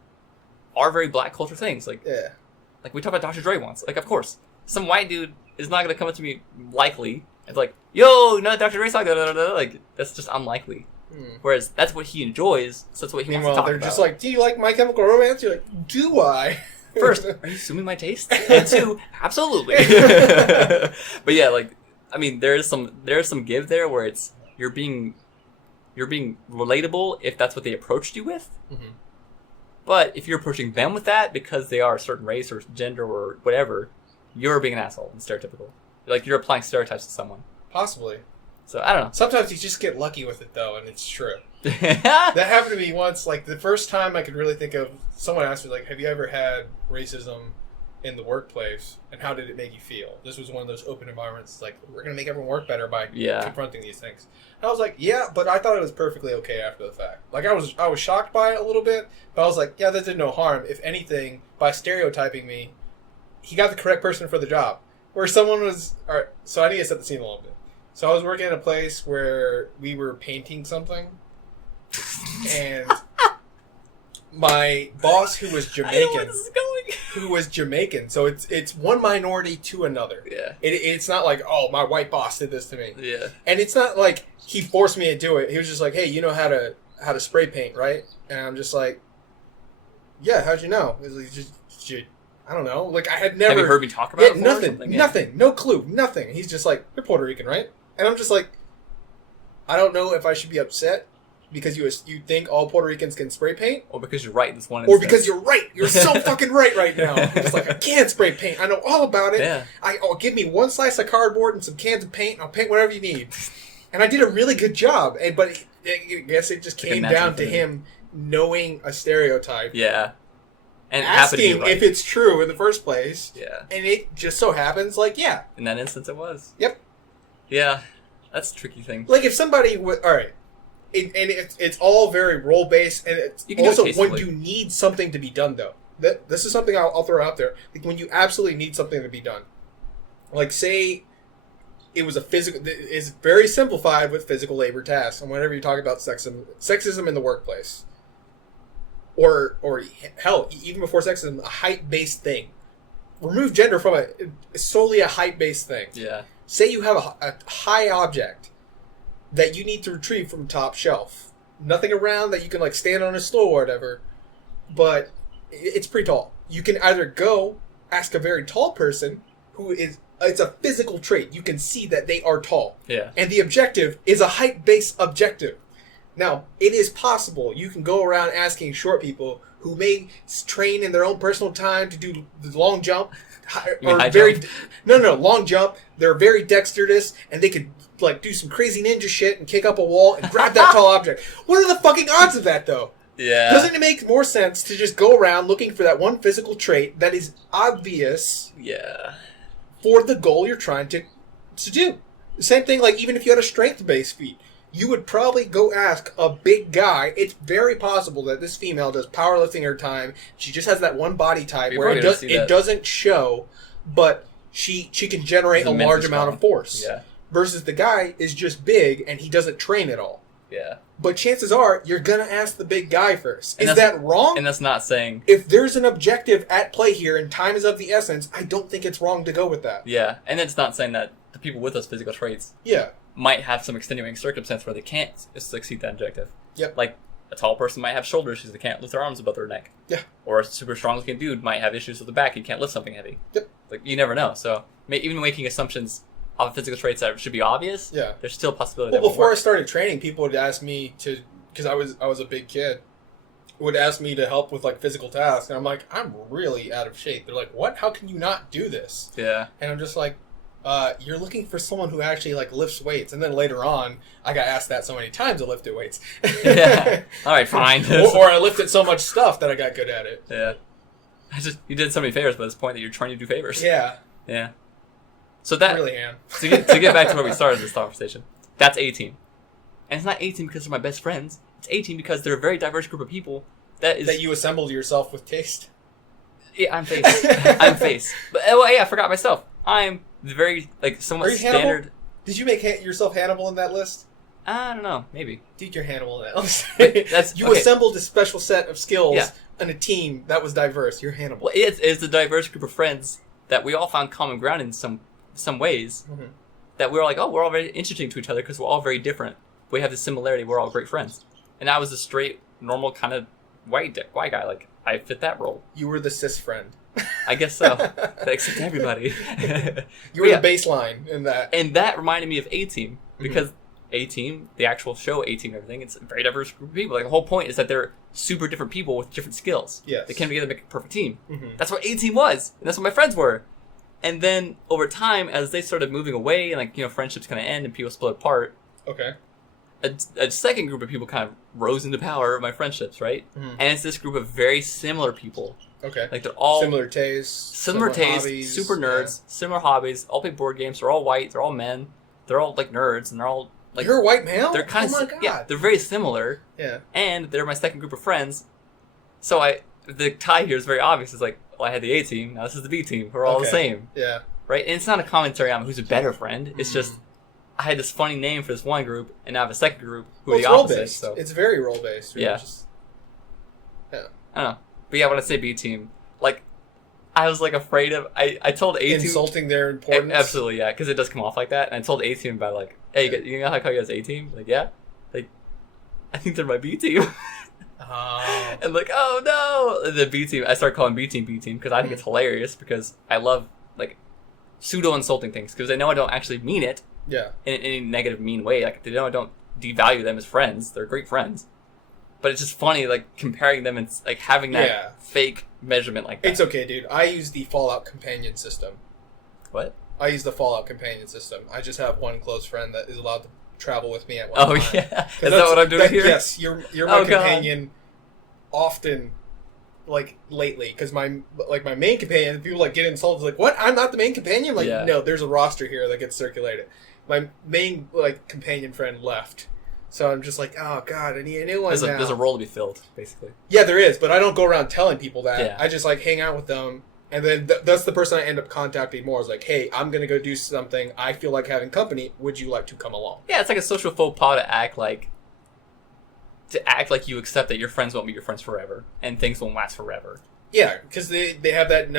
are very black culture things. Like, like we talked about Dr. Dre once. Like, of course, some white dude is not going to come up to me likely and be like, yo, no, Dr. Dre's talking, like, that's just unlikely. Whereas that's what he enjoys, so that's what he wants to talk about. They're just like, do you like My Chemical Romance? You're like, do I? First, are you assuming my taste? And two, absolutely. But yeah, like, I mean, there is some give there where it's you're being relatable if that's what they approached you with. But if you're approaching them with that because they are a certain race or gender or whatever, you're being an asshole and stereotypical. Like, you're applying stereotypes to someone. Possibly. So I don't know. Sometimes you just get lucky with it though, and it's true. That happened to me once. Like, the first time I could really think of, someone asked me, like, have you ever had racism in the workplace, and how did it make you feel? This was one of those open environments, like, we're going to make everyone work better by confronting these things. And I was like, yeah, but I thought it was perfectly okay after the fact. Like, I was shocked by it a little bit, but I was like, yeah, that did no harm. If anything, by stereotyping me, he got the correct person for the job. Where someone was... All right, so I need to set the scene a little bit. So I was working at a place where we were painting something, and my boss, who was Jamaican, I know where this is going. So it's one minority to another. Yeah. It's not like, oh, my white boss did this to me. Yeah. And it's not like he forced me to do it. He was just like, hey, you know how to spray paint, right? And I'm just like, yeah, how'd you know? It was just I don't know. Like, I had never... Have you heard me talk about it before? Nothing. No clue. Nothing. He's just like, you're Puerto Rican, right? And I'm just like, I don't know if I should be upset because you think all Puerto Ricans can spray paint, or because you're right in this one or instance. because you're right. You're so fucking right now. It's like, I can't spray paint. I know all about it. Yeah. Give me one slice of cardboard and some cans of paint, and I'll paint whatever you need. And I did a really good job. But I guess it just came down to him knowing a stereotype. Yeah. And asking right. if it's true in the first place. Yeah. And it just so happens, like, yeah. In that instance, it was. Yep. Yeah. That's a tricky thing. Like, if somebody would... All right. It's all very role-based, and it's also when you need something to be done, though. This is something I'll throw out there. Like, when you absolutely need something to be done. Like, say it was a physical... It's very simplified with physical labor tasks, and whenever you talk about sexism in the workplace, or hell, even before sexism, a height-based thing. Remove gender from it. It's solely a height-based thing. Yeah. Say you have a high object that you need to retrieve from top shelf. Nothing around that you can like stand on a stool or whatever, but it's pretty tall. You can either go ask a very tall person it's a physical trait. You can see that they are tall. Yeah. And the objective is a height-based objective. Now, it is possible you can go around asking short people who may train in their own personal time to do the long jump, long jump. They're very dexterous, and they could like do some crazy ninja shit and kick up a wall and grab that tall object. What are the fucking odds of that, though? Yeah. Doesn't it make more sense to just go around looking for that one physical trait that is obvious? Yeah. For the goal you're trying to do. The same thing, like even if you had a strength-based feat, you would probably go ask a big guy. It's very possible that this female does powerlifting her time. She just has that one body type where it doesn't show, but she can generate a large amount of force. Yeah. Versus the guy is just big and he doesn't train at all. Yeah. But chances are you're gonna ask the big guy first. Is that wrong? And that's not saying if there's an objective at play here and time is of the essence, I don't think it's wrong to go with that. Yeah, and it's not saying that the people with those physical traits might have some extenuating circumstance where they can't succeed that objective. Yep. Like a tall person might have shoulder issues; they can't lift their arms above their neck. Yeah. Or a super strong-looking dude might have issues with the back; he can't lift something heavy. Yep. Like you never know. So even making assumptions of physical traits that should be obvious, there's still a possibility. Well, before I started training, people would ask me to, because I was a big kid, would ask me to help with like physical tasks, and I'm like, I'm really out of shape. They're like, what? How can you not do this? Yeah. And I'm just like, you're looking for someone who actually like lifts weights, and then later on, I got asked that so many times I lifted weights. Yeah. All right, fine. or I lifted so much stuff that I got good at it. Yeah. You did so many favors, but it's the point that you're trying to do favors. Yeah. Yeah. So that I really am. to get back to where we started this conversation, that's A-Team. And it's not A-Team because they're my best friends. It's A-Team because they're a very diverse group of people that you assembled yourself with taste. Yeah, I'm Face. I'm Face. But I forgot myself. I'm the very somewhat standard. Hannibal? Did you make yourself Hannibal in that list? I don't know, maybe. Dude, you're Hannibal in that list. Assembled a special set of skills in a team that was diverse. You're Hannibal. Well, it's a diverse group of friends that we all found common ground in some ways. Mm-hmm. That we were like, oh, we're all very interesting to each other because we're all very different. We have this similarity. We're all great friends. And I was a straight, normal kind of white guy. Like, I fit that role. You were the cis friend. I guess so. Except everybody. You were the baseline in that. And that reminded me of A-Team. Because A-Team, the actual show A-Team and everything, it's a very diverse group of people. Like, the whole point is that they're super different people with different skills. Yes. They came together to make a perfect team. Mm-hmm. That's what A-Team was. And that's what my friends were. And then, over time, as they started moving away, and friendships kind of end and people split apart. Okay. A second group of people kind of rose into power of my friendships, right? Mm-hmm. And it's this group of very similar people. Okay. Like, they're all... Similar tastes. Similar tastes, hobbies, super nerds, similar hobbies, all play board games, they're all white, they're all men, they're all, nerds, and they're all, You're a white male? They're kind of... Oh my God. Yeah, they're very similar. Yeah. And they're my second group of friends. So the tie here is very obvious. It's like, well, I had the A-Team, now this is the B-Team. We're all the same. Yeah. Right? And it's not a commentary on who's a better friend. It's just... I had this funny name for this one group, and now I have a second group who are the opposite. Role-based. So. It's very role-based. Yeah. I don't know. But yeah, when I say B-Team, I was afraid of... I told A-Team... Insulting their importance? Absolutely, yeah, because it does come off like that. And I told A-Team about, hey, you know how I call you guys A-Team? Yeah? I think they're my B-Team. Oh. And oh no! The B-Team, I started calling B-Team B-Team because I think it's hilarious because I love, pseudo-insulting things because they know I don't actually mean it. Yeah. In any negative, mean way. They know I don't devalue them as friends. They're great friends. But it's just funny, like, comparing them and, like, having that fake measurement like that. It's okay, dude. I use the Fallout companion system. What? I use the Fallout companion system. I just have one close friend that is allowed to travel with me at one time. Oh, yeah. Is that what I'm doing here? Yes, you're my companion often, like, lately. Because my main companion, people, like, get insulted. Like, what? I'm not the main companion? Like, no, there's a roster here that gets circulated. My main, like, companion friend left. So I'm just like, oh, God, I need a new one now. There's a role to be filled, basically. Yeah, there is, but I don't go around telling people that. Yeah. I just, like, hang out with them, and then that's the person I end up contacting more. Is like, hey, I'm going to go do something. I feel like having company. Would you like to come along? Yeah, it's like a social faux pas to act like you accept that your friends won't be your friends forever, and things won't last forever. Yeah, because they have that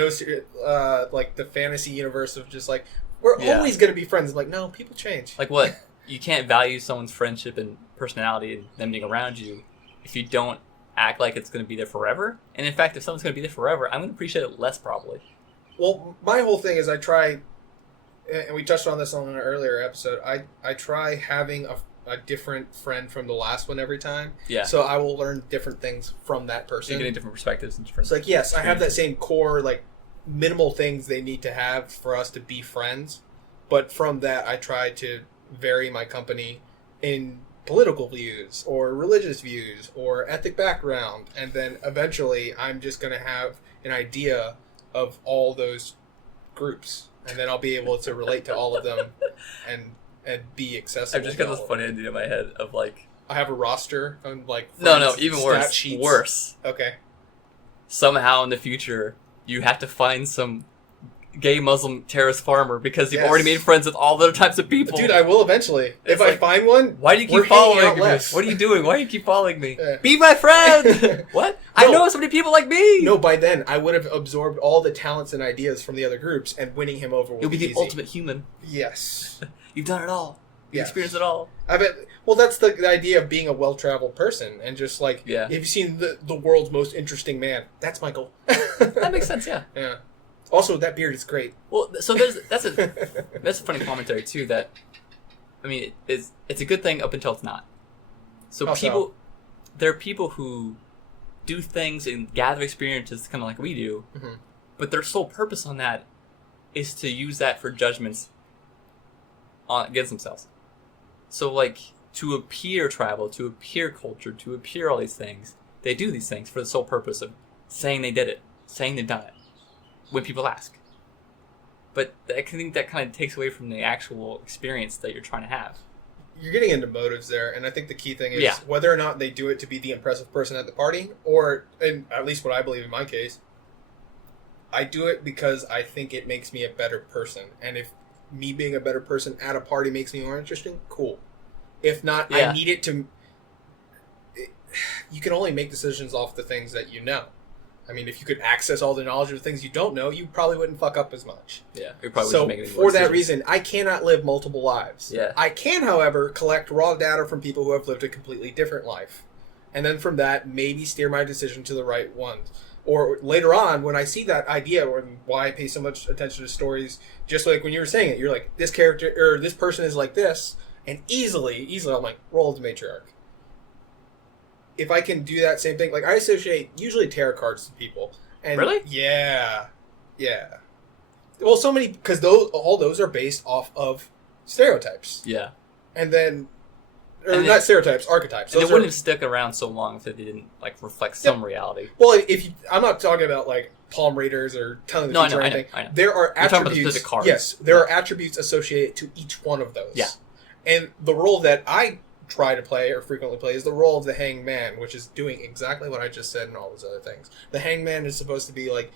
like, the fantasy universe of just, like, we're always going to be friends. I'm like, no, people change. Like what? You can't value someone's friendship and personality and them being around you if you don't act like it's going to be there forever. And in fact, if someone's going to be there forever, I'm going to appreciate it less probably. Well, my whole thing is I try, and we touched on this on an earlier episode, I try having a different friend from the last one every time. Yeah. So I will learn different things from that person. You're getting different perspectives and different... It's like, yes, I have that same core, like, minimal things they need to have for us to be friends. But from that, I try to vary my company in political views or religious views or ethnic background, and then eventually I'm just going to have an idea of all those groups, and then I'll be able to relate to all of them and be accessible. I've just got this funny idea in my head of, like, I have a roster of, like, no, even worse. Sheets. Worse. Okay. Somehow in the future, you have to find some gay Muslim terrorist farmer because you've already made friends with all the other types of people. Dude, I will eventually. If I find one, why do you keep following me? What are you doing? Why do you keep following me? Be my friend! What? No. I know so many people like me! No, by then, I would have absorbed all the talents and ideas from the other groups, and winning him over You'll be the easy. ultimate human. Yes. You've done it all. You experienced it all. I bet. Well, that's the idea of being a well-traveled person, and just, like, if you've seen the world's most interesting man, that's Michael. That makes sense, yeah. Yeah. Also, that beard is great. Well, so that's a funny commentary too. That, I mean, it's a good thing up until it's not. So there are people who do things and gather experiences kind of like we do, but their sole purpose on that is to use that for judgments against themselves. So, like, to appear travel, to appear culture, to appear all these things, they do these things for the sole purpose of saying they did it, saying they've done it, when people ask. But I think that kind of takes away from the actual experience that you're trying to have. You're getting into motives there, and I think the key thing is whether or not they do it to be the impressive person at the party, or, and at least what I believe in my case, I do it because I think it makes me a better person. And if me being a better person at a party makes me more interesting, cool. If not, I need it to... You can only make decisions off the things that you know. I mean, if you could access all the knowledge of the things you don't know, you probably wouldn't fuck up as much. Yeah, you probably so wouldn't make any for that reason, I cannot live multiple lives. Yeah. I can, however, collect raw data from people who have lived a completely different life. And then from that, maybe steer my decision to the right ones. Or later on, when I see that idea, or why I pay so much attention to stories, just like when you were saying it, you're like, this character, or this person is like this, and easily, I'm like, roll the matriarch. If I can do that same thing, like, I associate usually tarot cards to people. And really? Yeah. Yeah. Well, so many, because all those are based off of stereotypes. Yeah. And then, or not stereotypes, archetypes. And it wouldn't have stuck around so long if it didn't, like, reflect some reality. Well, I'm not talking about, like, palm readers or telling the future or anything. I know. There are attributes. Cards. Yes, there are attributes associated to each one of those. Yeah. And the role that I try to play or frequently play is the role of the hangman, which is doing exactly what I just said and all those other things. The hangman is supposed to be like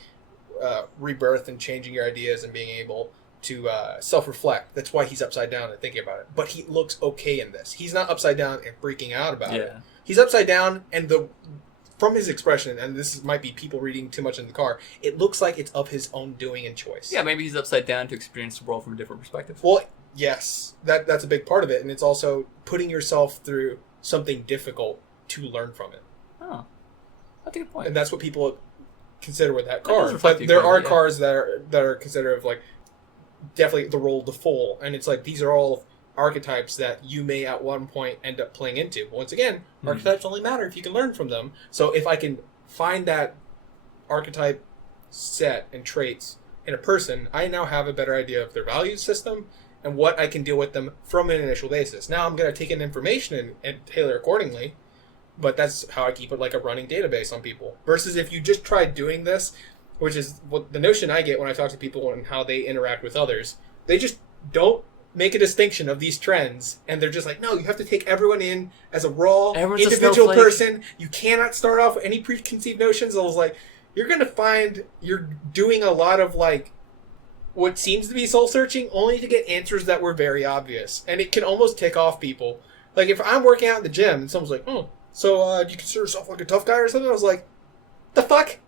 rebirth and changing your ideas and being able to self-reflect. That's why he's upside down and thinking about it. But he looks okay in this. He's not upside down and freaking out about it. He's upside down, and from his expression, and this might be people reading too much in the car, it looks like it's of his own doing and choice. Yeah, maybe he's upside down to experience the world from a different perspective. Well, yes, that's a big part of it, and it's also putting yourself through something difficult to learn from it. Oh, that's a good point. And that's what people consider with that car. But there are cars that are considered of, like, definitely the role of the fool, and it's like these are all archetypes that you may at one point end up playing into. Once again, archetypes only matter if you can learn from them. So if I can find that archetype set and traits in a person, I now have a better idea of their value system and what I can deal with them from an initial basis. Now I'm going to take in information and tailor accordingly, but that's how I keep it like a running database on people. Versus if you just try doing this, which is what the notion I get when I talk to people and how they interact with others, they just don't make a distinction of these trends, and they're just like, no, you have to take everyone in as a raw, individual person. You cannot start off with any preconceived notions. I was like, you're going to find you're doing a lot of like what seems to be soul searching only to get answers that were very obvious. And it can almost tick off people. Like if I'm working out in the gym and someone's like, oh, so do you consider yourself like a tough guy or something? I was like, the fuck?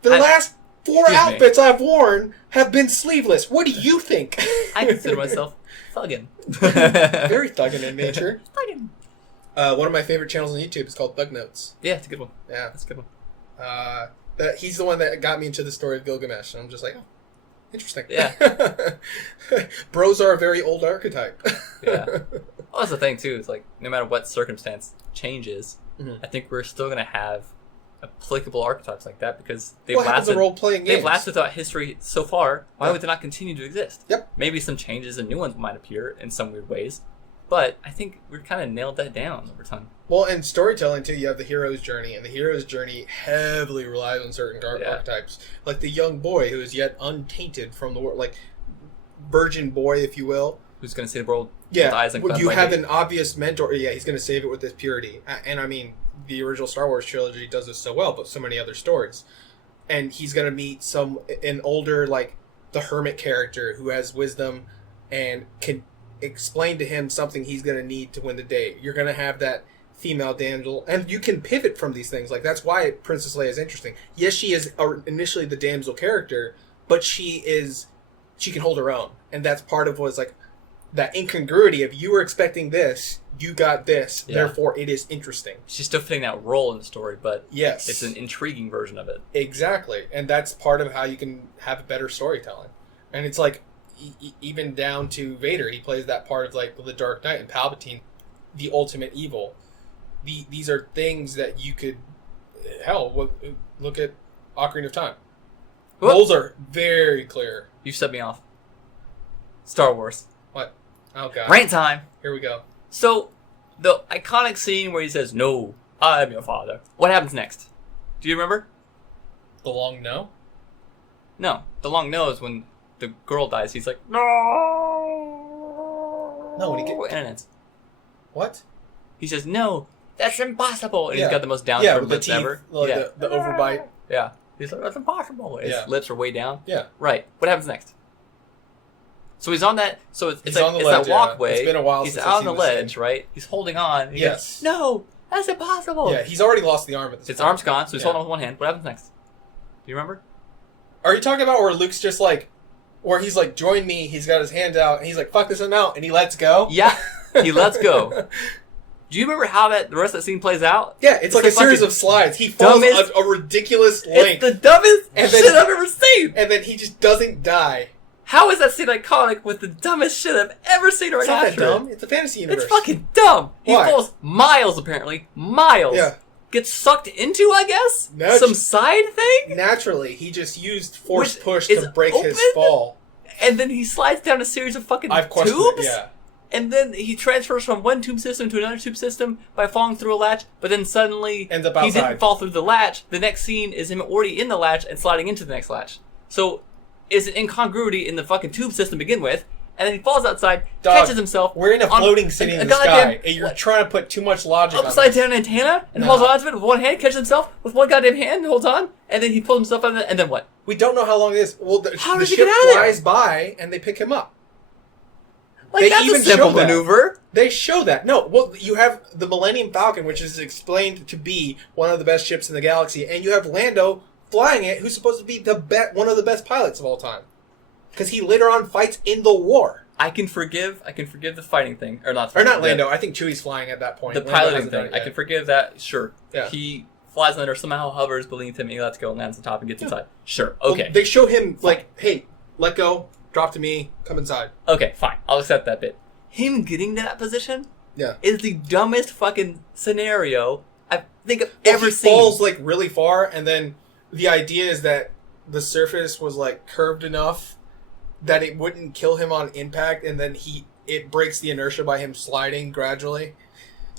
The last 4 outfits I've worn have been sleeveless. What do you think? I consider myself thuggin'. Very thuggin' in nature. Thuggin'. One of my favorite channels on YouTube is called Thug Notes. Yeah, it's a good one. Yeah. That's a good one. He's the one that got me into the story of Gilgamesh, and I'm just like, oh, interesting. Yeah. Bros are a very old archetype. Yeah. Well, that's the thing, too. It's like, no matter what circumstance changes, I think we're still going to have applicable archetypes like that because they've lasted role-playing games. They've lasted throughout history so far. Why would they not continue to exist? Yep. Maybe some changes and new ones might appear in some weird ways, but I think we've kind of nailed that down over time. Well, in storytelling, too, you have the hero's journey, and the hero's journey heavily relies on certain archetypes. Like the young boy who is yet untainted from the world, like virgin boy, if you will. Who's going to see the world with eyes and you have an obvious mentor. Yeah, he's going to save it with his purity. And I mean, the original Star Wars trilogy does this so well, but so many other stories. And he's going to meet an older, like, the hermit character who has wisdom and can explain to him something he's going to need to win the day. You're going to have that female damsel, and you can pivot from these things. Like, that's why Princess Leia is interesting. Yes, she is initially the damsel character, but she can hold her own. And that's part of what's like, that incongruity of you were expecting this, you got this, therefore it is interesting. She's still fitting that role in the story, but yes, it's an intriguing version of it. Exactly, and that's part of how you can have a better storytelling. And it's like, even down to Vader, he plays that part of like the Dark Knight, and Palpatine, the ultimate evil. These are things that you could, look at Ocarina of Time. Whoop. Those are very clear. You set me off. Star Wars. What? Oh, God. Rant time. Here we go. So, the iconic scene where he says, "No, I'm your father." What happens next? Do you remember? The long no? No. The long no is when the girl dies. He's like, "No." No, when he and it ends. What? He says, "No, that's impossible." And he's got the most down-turned lips ever. Like the overbite. Yeah. He's like, "That's impossible." His lips are way down. Yeah. Right. What happens next? So he's on that. So it's that walkway. It's been a while. He's out on the ledge, right? He's holding on. He goes, "No, that's impossible." Yeah, he's already lost the arm at this point. His arm's gone, so he's holding on with one hand. What happens next? Do you remember? Are you talking about where Luke's just like, where he's like, "Join me"? He's got his hand out, and he's like, "Fuck this, I'm out," and he lets go. Yeah, he lets go. Do you remember how the rest of that scene plays out? Yeah, it's like a series of slides. He falls a ridiculous length. It's the dumbest shit I've ever seen. And then he just doesn't die. How is that scene iconic with the dumbest shit I've ever seen right after? It's not that dumb. It's a fantasy universe. It's fucking dumb. Why? He falls miles, apparently. Miles. Yeah. Gets sucked into, I guess? Some side thing? Naturally. He just used force push to break his fall. And then he slides down a series of fucking tubes? Yeah. And then he transfers from one tube system to another tube system by falling through a latch, but then suddenly ends up outside. He didn't fall through the latch. The next scene is him already in the latch and sliding into the next latch. So, is an incongruity in the fucking tube system to begin with, and then he falls outside, catches himself. We're in a floating city in the sky, and you're trying to put too much logic on upside down antenna, and holds on to it with one hand, catches himself with one goddamn hand, and holds on, and then he pulls himself out of it, and then what? We don't know how long it is. Well, the ship flies by, and they pick him up. Like, that's a simple maneuver. They show that. No, well, you have the Millennium Falcon, which is explained to be one of the best ships in the galaxy, and you have Lando flying it, who's supposed to be one of the best pilots of all time, because he later on fights in the war. I can forgive the fighting thing, or not Lando. I think Chewie's flying at that point. The piloting thing, I can forgive that. Sure, yeah. He flies under, somehow hovers beneath him, and he lets go and lands on top and gets inside. Sure, okay. Well, they show him like, hey, let go, drop to me, come inside. Okay, fine. I'll accept that bit. him getting to that position Yeah. is the dumbest fucking scenario I think I've ever seen. He falls like really far, and then the idea is that the surface was like curved enough that it wouldn't kill him on impact, and then it breaks the inertia by him sliding gradually.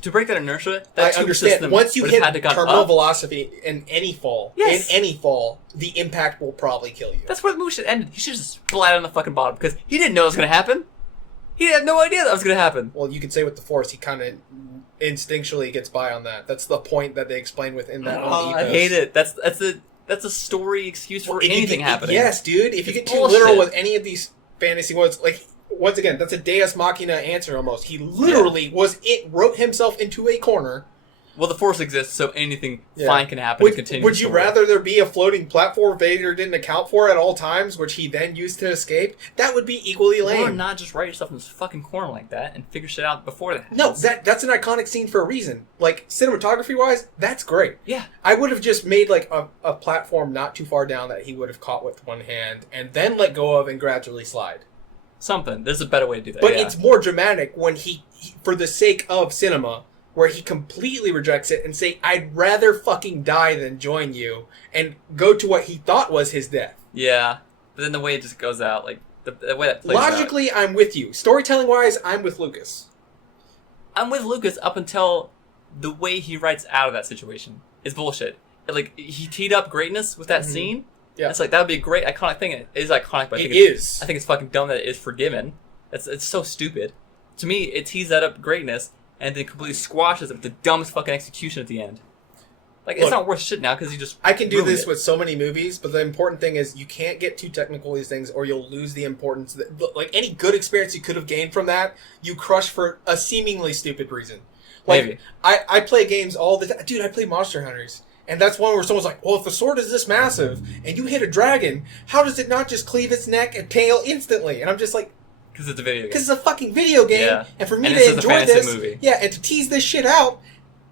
To break that inertia, I understand. Once you hit terminal velocity in any fall, the impact will probably kill you. That's where the movie should end. He should just splat on the fucking bottom because he didn't know it was going to happen. He had no idea that was going to happen. Well, you could say with the Force, he kind of instinctually gets by on that. That's the point that they explain within that. I hate it. That's a story excuse for anything happening. Yes, dude. If you get too literal with any of these fantasy ones, like, once again, that's a Deus Machina answer almost. He literally wrote himself into a corner. Well, the Force exists, so anything fine can happen. Would you rather there be a floating platform Vader didn't account for at all times, which he then used to escape? That would be equally lame. Or not just write yourself in this fucking corner like that and figure shit out before that happens. No, that's an iconic scene for a reason. Like, cinematography-wise, that's great. Yeah. I would have just made, like, a platform not too far down that he would have caught with one hand and then let go of and gradually slide. Something. There's a better way to do that. But it's more dramatic when he, for the sake of cinema, where he completely rejects it and say, I'd rather fucking die than join you, and go to what he thought was his death. Yeah. But then the way it just goes out, like, the way that plays Logically, I'm with you. Storytelling-wise, I'm with Lucas. I'm with Lucas up until the way he writes out of that situation is bullshit. Like, he teed up greatness with that scene. Yeah. It's like, that would be a great, iconic thing. It is iconic, but I think it's fucking dumb that it is forgiven. It's so stupid. To me, it tees that up greatness, and then completely squashes it with the dumbest fucking execution at the end. Like, it's not worth shit now, because you just I can do this with so many movies, but the important thing is you can't get too technical with these things, or you'll lose the importance. Like, any good experience you could have gained from that, you crush for a seemingly stupid reason. Like, maybe. I play games all the time. Dude, I play Monster Hunters. And that's one where someone's like, well, if the sword is this massive, and you hit a dragon, how does it not just cleave its neck and tail instantly? And I'm just like... Because it's a video game. Because it's a fucking video game, yeah. And for me to enjoy this... Movie. Yeah, and to tease this shit out,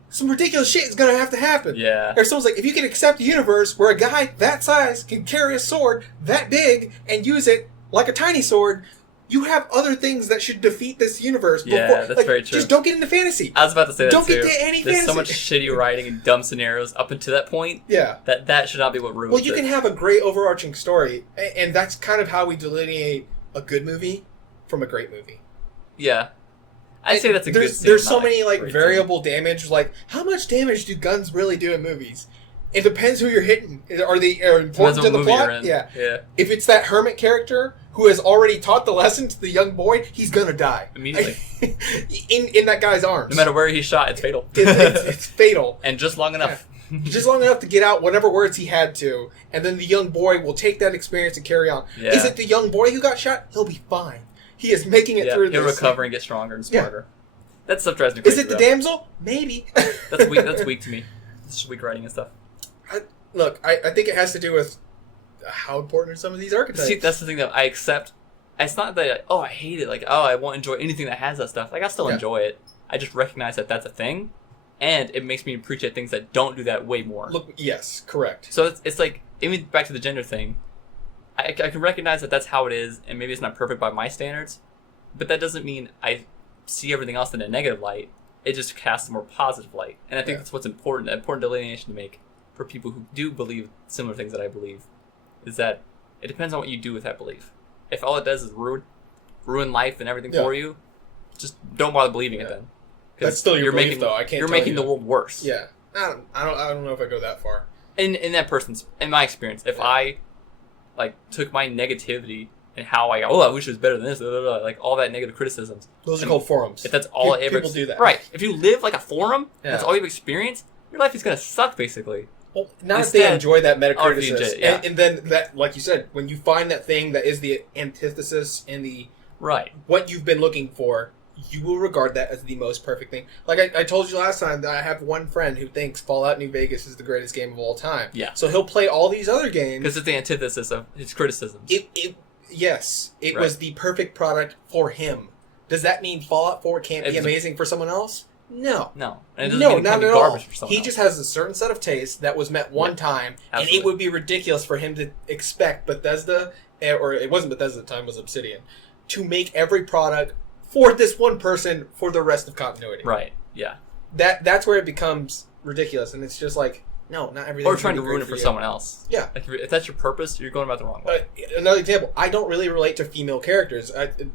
some ridiculous shit is going to have to happen. Yeah. Or someone's like, if you can accept a universe where a guy that size can carry a sword that big and use it like a tiny sword... You have other things that should defeat this universe. Yeah, before. that's very true. Just don't get into fantasy. I was about to say that don't too. Don't get to any There's fantasy. so much shitty writing and dumb scenarios up until that point. Yeah. That should not be what ruins it. Well, you can have a great overarching story, and that's kind of how we delineate a good movie from a great movie. Yeah. I'd say that's a good scene. There's so many like variable damage. Like, how much damage do guns really do in movies? It depends who you're hitting. Are they important to the plot? Yeah. If it's that hermit character who has already taught the lesson to the young boy, he's gonna die immediately in that guy's arms. No matter where he's shot, it's fatal. It's fatal, and just long enough. Yeah. Just long enough to get out whatever words he had to, and then the young boy will take that experience and carry on. Yeah. Is it the young boy who got shot? He'll be fine. He is making it through this. He'll recover and get stronger and smarter. Yeah. That stuff drives me crazy. Is it the damsel? Maybe. That's weak. That's weak to me. It's just weak writing and stuff. Look, I think it has to do with how important are some of these archetypes. See, that's the thing that I accept. It's not that, I hate it. Like, I won't enjoy anything that has that stuff. Like, I still enjoy it. I just recognize that that's a thing, and it makes me appreciate things that don't do that way more. Look, yes, correct. So it's like, even back to the gender thing, I can recognize that that's how it is, and maybe it's not perfect by my standards, but that doesn't mean I see everything else in a negative light. It just casts a more positive light. And I think that's what's important, an important delineation to make for people who do believe similar things that I believe, is that it depends on what you do with that belief. If all it does is ruin life and everything for you, just don't bother believing it then. That's still your belief, though. I can't. You're making the world worse. Yeah, I don't know if I go that far. In my experience, if I took my negativity and how I wish it was better than this, like all that negative criticisms. Those are called forums. If that's all people do that, right? If you live like a forum, that's all you've experienced. Your life is gonna suck, basically. Well, not if they enjoy that metacriticism. Yeah. And then that, like you said, when you find that thing that is the antithesis and the what you've been looking for, you will regard that as the most perfect thing. Like I told you last time that I have one friend who thinks Fallout New Vegas is the greatest game of all time. Yeah. So he'll play all these other games because it's the antithesis of his criticisms. It was the perfect product for him. Does that mean Fallout 4 can't be amazing for someone else? No. And it doesn't mean not it at all. all. He just has a certain set of tastes that was met one time, and it would be ridiculous for him to expect Bethesda, or it wasn't Bethesda at the time, it was Obsidian, to make every product for this one person for the rest of continuity. Right. Yeah. That's where it becomes ridiculous, and it's just like, no, not everything. Or trying to ruin it for someone else. Yeah. Like, if that's your purpose, you're going about the wrong way. Another example, I don't really relate to female characters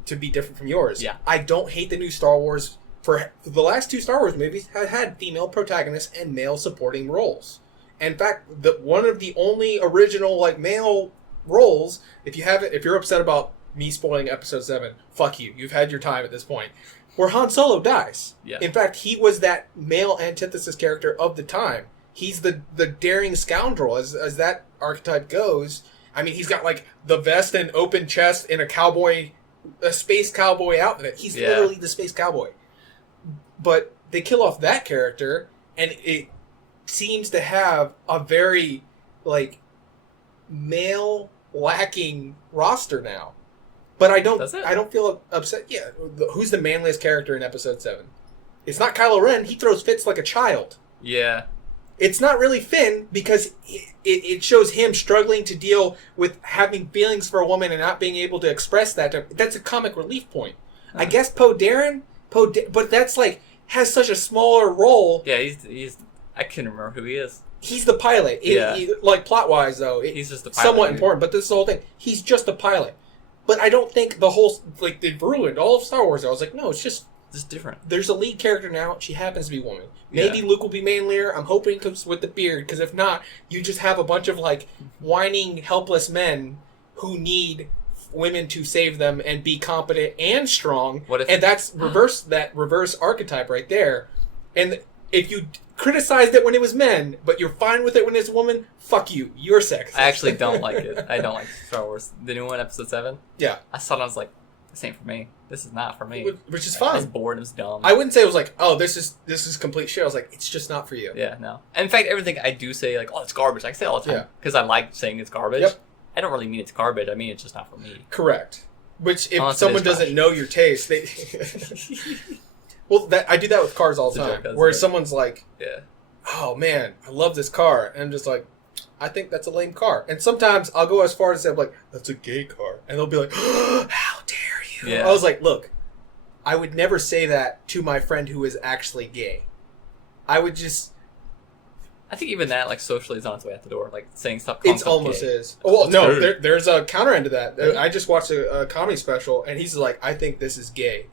to be different from yours. Yeah. I don't hate the new Star Wars. For the last 2 Star Wars movies have had female protagonists and male supporting roles. In fact, one of the only original like male roles, if you're upset about me spoiling Episode 7, fuck you. You've had your time at this point. Where Han Solo dies. Yeah. In fact, he was that male antithesis character of the time. He's the daring scoundrel, as that archetype goes. I mean, he's got like the vest and open chest and a space cowboy outfit. He's literally the space cowboy. But they kill off that character, and it seems to have a very like male lacking roster now. But I don't feel upset. Yeah, who's the manliest character in Episode 7? It's not Kylo Ren. He throws fits like a child. Yeah. It's not really Finn because it shows him struggling to deal with having feelings for a woman and not being able to express that. That's a comic relief point. I guess Poe Dameron, but that's like has such a smaller role. Yeah, he's I can't remember who he is. He's the pilot. Like plot wise though, he's just the pilot. Somewhat important, but this is the whole thing. He's just a pilot. But I don't think the whole like they've ruined all of Star Wars. I was like, no, it's just different. There's a lead character now. She happens to be a woman. Maybe Luke will be manlier. I'm hoping it comes with the beard, because if not, you just have a bunch of like whining, helpless men who need women to save them and be competent and strong. And that's reverse archetype right there. And if you criticized it when it was men, but you're fine with it when it's a woman, fuck you. You're sexist. I actually don't like it. I don't like Star Wars. The new one, Episode 7. Yeah. I saw it and I was like, this ain't for me. This is not for me. Which is fine. I was bored. It was dumb. I wouldn't say it was like, oh, this is complete shit. I was like, it's just not for you. Yeah, no. And in fact, everything I do say, like, oh, it's garbage. I say it all the time. Because I like saying it's garbage. Yep. I don't really mean it's garbage. I mean it's just not for me. Correct. Which, if someone doesn't know your taste, they... Well, I do that with cars all the time. Where someone's like, oh, man, I love this car. And I'm just like, I think that's a lame car. And sometimes I'll go as far as to say, like, that's a gay car. And they'll be like, oh, how dare you? Yeah. I was like, look, I would never say that to my friend who is actually gay. I would just... I think even that, like, socially is on its way out the door. Like, saying stuff... It almost is. Oh, well, no, there's a counter end to that. Really? I just watched a comedy special, and he's like, I think this is gay.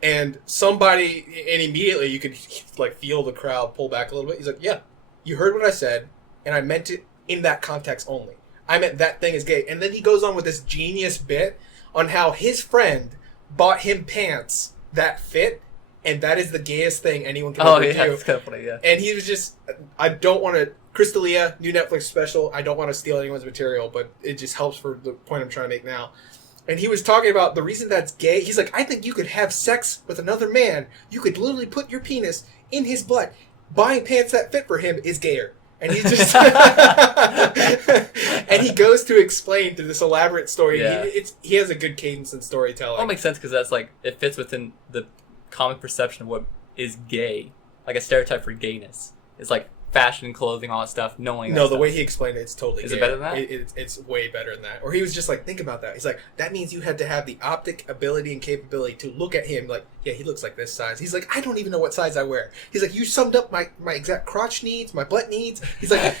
And immediately you could, like, feel the crowd pull back a little bit. He's like, yeah, you heard what I said, and I meant it in that context only. I meant that thing is gay. And then he goes on with this genius bit on how his friend bought him pants that fit, and that is the gayest thing anyone can ever do. That's kind of funny, yeah. And he was just, I don't want to, Crystalia, new Netflix special, I don't want to steal anyone's material, but it just helps for the point I'm trying to make now. And he was talking about the reason that's gay. He's like, I think you could have sex with another man. You could literally put your penis in his butt. Buying pants that fit for him is gayer. And he's just, and he goes to explain through this elaborate story. Yeah. He has a good cadence in storytelling. That makes sense because that's like it fits within the common perception of what is gay, like a stereotype for gayness. It's like fashion, clothing, all that stuff. Knowing no, the way he explained it, it's totally. Is gay. It better than that? It's way better than that. Or he was just like, think about that. He's like, that means you had to have the optic ability and capability to look at him like, yeah, he looks like this size. He's like, I don't even know what size I wear. He's like, you summed up my exact crotch needs, my butt needs. He's like,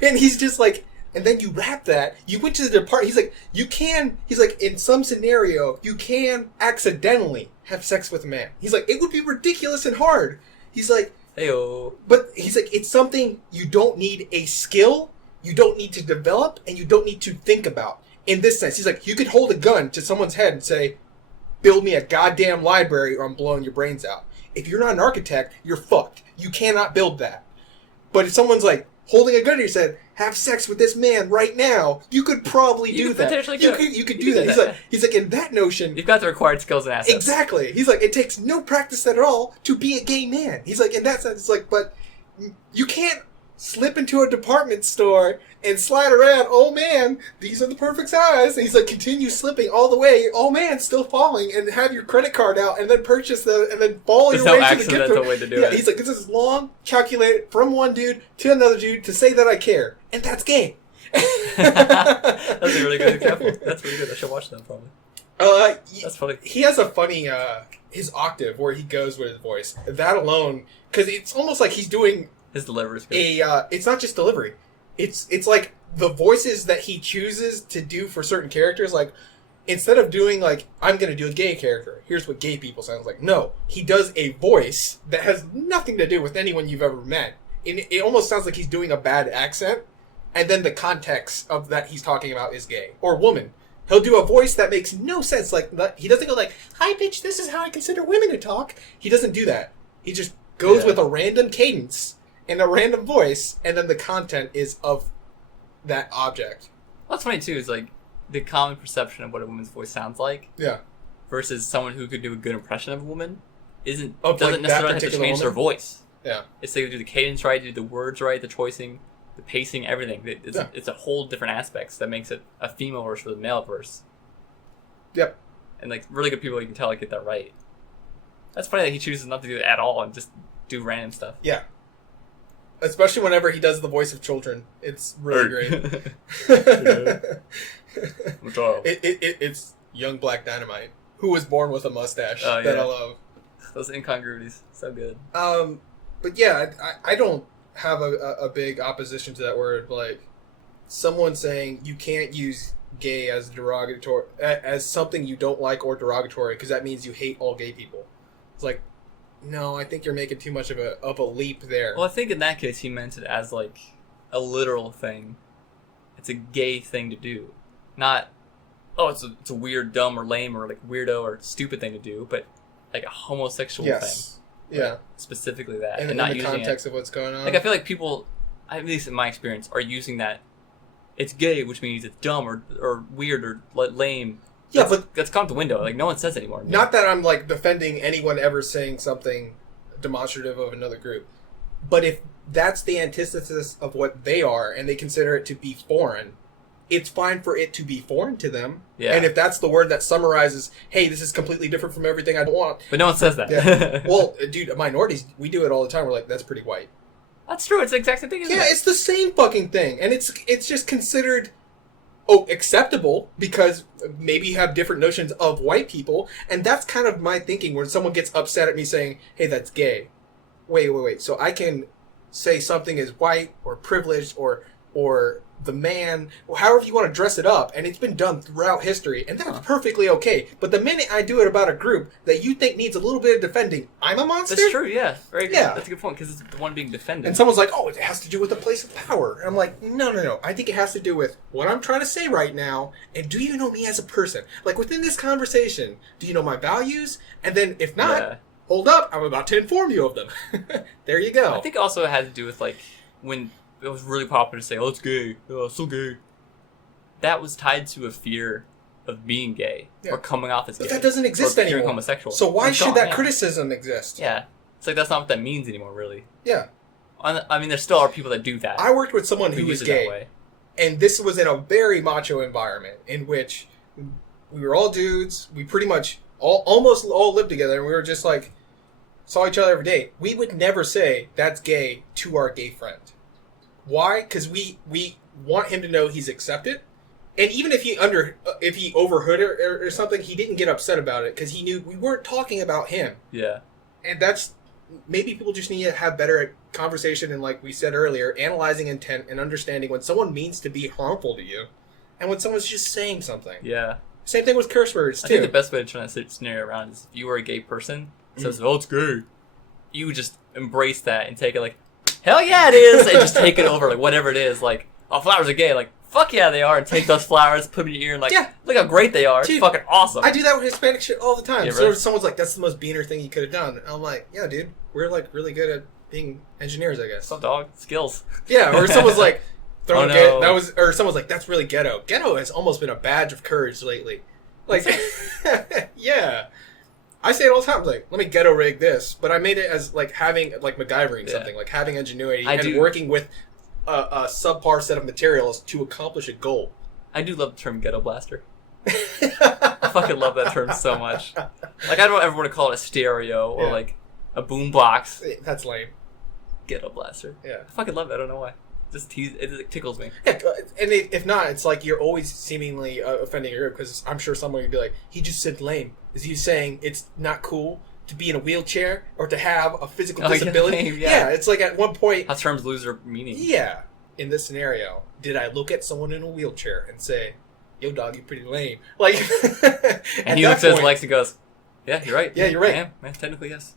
and he's just like, and then you wrap that. You went to the department. He's like, you can. He's like, in some scenario, you can accidentally have sex with a man. He's like, it would be ridiculous and hard. He's like. Heyo. But he's like, it's something you don't need a skill, you don't need to develop, and you don't need to think about. In this sense, he's like, you could hold a gun to someone's head and say, build me a goddamn library or I'm blowing your brains out. If you're not an architect, you're fucked. You cannot build that. But if someone's like, holding a gun to your head, have sex with this man right now, you could probably do that. You could do that. He's like, in that notion... You've got the required skills and assets. Exactly. He's like, it takes no practice at all to be a gay man. He's like, in that sense, it's like, but you can't slip into a department store and slide around, oh man, these are the perfect size. And he's like, continue slipping all the way, oh man, still falling, and have your credit card out, and then purchase and then fall your way to the gift. There's no accidental way to do it. He's like, this is long, calculated from one dude to another dude to say that I care. And that's gay. That's a really good example. That's really good. I should watch that probably. That's funny. He has a funny his octave where he goes with his voice. That alone, because it's almost like he's doing his delivery. It's not just delivery. It's like the voices that he chooses to do for certain characters. Like instead of doing like I'm going to do a gay character, here's what gay people sound like. No, he does a voice that has nothing to do with anyone you've ever met. It almost sounds like he's doing a bad accent, and then the context of that he's talking about is gay or woman. He'll do a voice that makes no sense. Like he doesn't go like, "Hi, bitch. This is how I consider women to talk." He doesn't do that. He just goes with a random cadence and a random voice, and then the content is of that object. What's funny too is like the common perception of what a woman's voice sounds like. Yeah. Versus someone who could do a good impression of a woman doesn't like necessarily have to change their voice. Yeah. It's they do the cadence right, do the words right, the choicing, the pacing, everything. It's a whole different aspects that makes it a female verse for the male verse. Yep. And like really good people, you can tell get that right. That's funny that he chooses not to do it at all and just do random stuff. Yeah. Especially whenever he does the voice of children. It's really great. It's young Black Dynamite, who was born with a mustache that I love. Those incongruities. So good. But yeah, I don't have a big opposition to that word. Like, someone saying you can't use gay as derogatory, as something you don't like or derogatory, because that means you hate all gay people. It's like, no, I think you're making too much of a leap there. Well, I think in that case he meant it as like a literal thing. It's a gay thing to do, not it's a weird, dumb, or lame, or like weirdo or stupid thing to do, but like a homosexual thing. Yeah, right? Specifically that, and not in the using context of what's going on. Like I feel like people, at least in my experience, are using that. It's gay, which means it's dumb or weird or lame. Yeah, but that's gone out the window. Like no one says anymore. Not that I'm like defending anyone ever saying something demonstrative of another group, but if that's the antithesis of what they are and they consider it to be foreign, it's fine for it to be foreign to them. Yeah. And if that's the word that summarizes, hey, this is completely different from everything I want. But no one says that. Yeah. Well, dude, minorities, we do it all the time. We're like, that's pretty white. That's true. It's the exact same thing. Isn't it? It's the same fucking thing, and it's just considered acceptable because maybe you have different notions of white people, and that's kind of my thinking when someone gets upset at me saying, hey, that's gay. Wait. So I can say something is white or privileged or the man, or however you want to dress it up, and it's been done throughout history, and that's perfectly okay. But the minute I do it about a group that you think needs a little bit of defending, I'm a monster? That's true, yeah. Very good. Yeah. That's a good point, because it's the one being defended. And someone's like, oh, it has to do with the place of power. And I'm like, no. I think it has to do with what I'm trying to say right now, and do you know me as a person? Like, within this conversation, do you know my values? And then, if not, hold up, I'm about to inform you of them. There you go. I think also it has to do with, like, when it was really popular to say, oh, it's gay. Oh, it's so gay. That was tied to a fear of being gay or coming off as gay. But that doesn't exist anymore. Homosexual. So why should that criticism exist? Yeah. It's like that's not what that means anymore, really. Yeah. I mean, there still are people that do that. I worked with someone who was gay. And this was in a very macho environment in which we were all dudes. We pretty much almost all lived together. And we were just like, saw each other every day. We would never say, that's gay, to our gay friend. Why? Because we want him to know he's accepted, and even if he overheard it or something, he didn't get upset about it because he knew we weren't talking about him. Yeah, and that's maybe people just need to have better conversation and, like we said earlier, analyzing intent and understanding when someone means to be harmful to you, and when someone's just saying something. Yeah. Same thing with curse words too. I think the best way to turn that scenario around is if you were a gay person, says, "Oh, it's gay," you would just embrace that and take it like, hell yeah, it is, and just take it over, like, whatever it is, like, oh, flowers are gay, like, fuck yeah, they are, and take those flowers, put them in your ear, and, like, look how great they are, dude, it's fucking awesome. I do that with Hispanic shit all the time. Yeah, so really? Someone's like, that's the most beaner thing you could have done. And I'm like, yeah, dude, we're, like, really good at being engineers, I guess. Some dog, skills. Yeah, or someone's like, or someone's like, that's really ghetto. Ghetto has almost been a badge of courage lately. Like, yeah. I say it all the time, like, let me ghetto rig this, but I made it as, like, having, like, MacGyvering something, like, having ingenuity working with a subpar set of materials to accomplish a goal. I do love the term ghetto blaster. I fucking love that term so much. Like, I don't ever want to call it a stereo or, like, a boombox. That's lame. Ghetto blaster. Yeah. I fucking love it, I don't know why. it tickles me. Yeah, and if not, it's like you're always seemingly offending your group, because I'm sure someone would be like, he just said lame. Is he saying it's not cool to be in a wheelchair or to have a physical disability? Lame, yeah. It's like at one point... How terms lose their meaning. Yeah. In this scenario, did I look at someone in a wheelchair and say, yo, dog, you're pretty lame? Like, and he looks at his legs and goes, yeah, you're right. Yeah, you're right. I am. Man, technically, yes.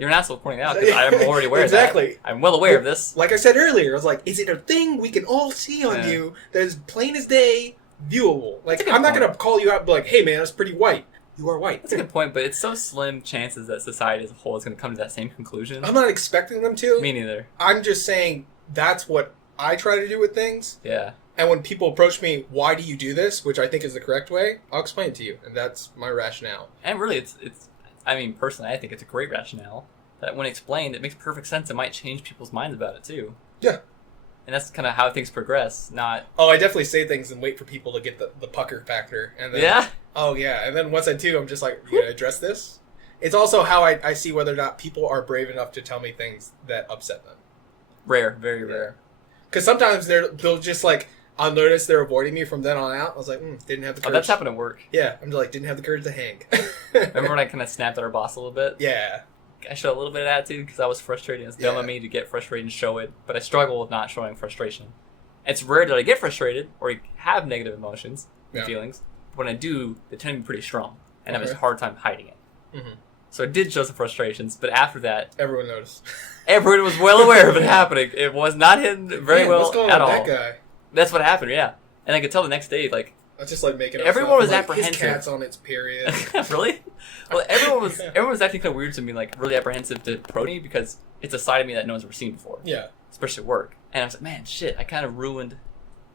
You're an asshole pointing out, because I'm already aware exactly. of that. I'm well aware of this. Like I said earlier, I was like, is it a thing we can all see on you that is plain as day, viewable? Like, I'm not going to call you out and be like, hey, man, that's pretty white. You are white. That's a good point, but it's so slim chances that society as a whole is going to come to that same conclusion. I'm not expecting them to. Me neither. I'm just saying that's what I try to do with things. Yeah. And when people approach me, why do you do this, which I think is the correct way, I'll explain it to you. And that's my rationale. And really, it's I mean, personally, I think it's a great rationale. That when explained, it makes perfect sense. It might change people's minds about it, too. Yeah. And that's kind of how things progress, not... Oh, I definitely say things and wait for people to get the pucker factor. And then, yeah? Oh, yeah. And then once I do, I'm just like, you going to address this? It's also how I see whether or not people are brave enough to tell me things that upset them. Rare. Very rare. Because sometimes they'll just like... I'll notice they're avoiding me from then on out. I was like, didn't have the courage. Oh, that's happened at work. Yeah, I'm just like, didn't have the courage to hang. Remember when I kind of snapped at our boss a little bit? Yeah. I showed a little bit of attitude because I was frustrated. It's dumb of me to get frustrated and show it, but I struggle with not showing frustration. It's rare that I get frustrated or have negative emotions and feelings. But when I do, they tend to be pretty strong, and I have a hard time hiding it. Mm-hmm. So I did show some frustrations, but after that... Everyone noticed. Everyone was well aware of it happening. It was not hidden very well what's going at on all. With that guy? That's what happened, yeah. And I could tell the next day, like... That's just like making up everyone was like, apprehensive. His cat's on its period. Really? Well, everyone was acting kind of weird to me, like really apprehensive to approach me because it's a side of me that no one's ever seen before. Yeah. Especially at work. And I was like, man, shit, I kind of ruined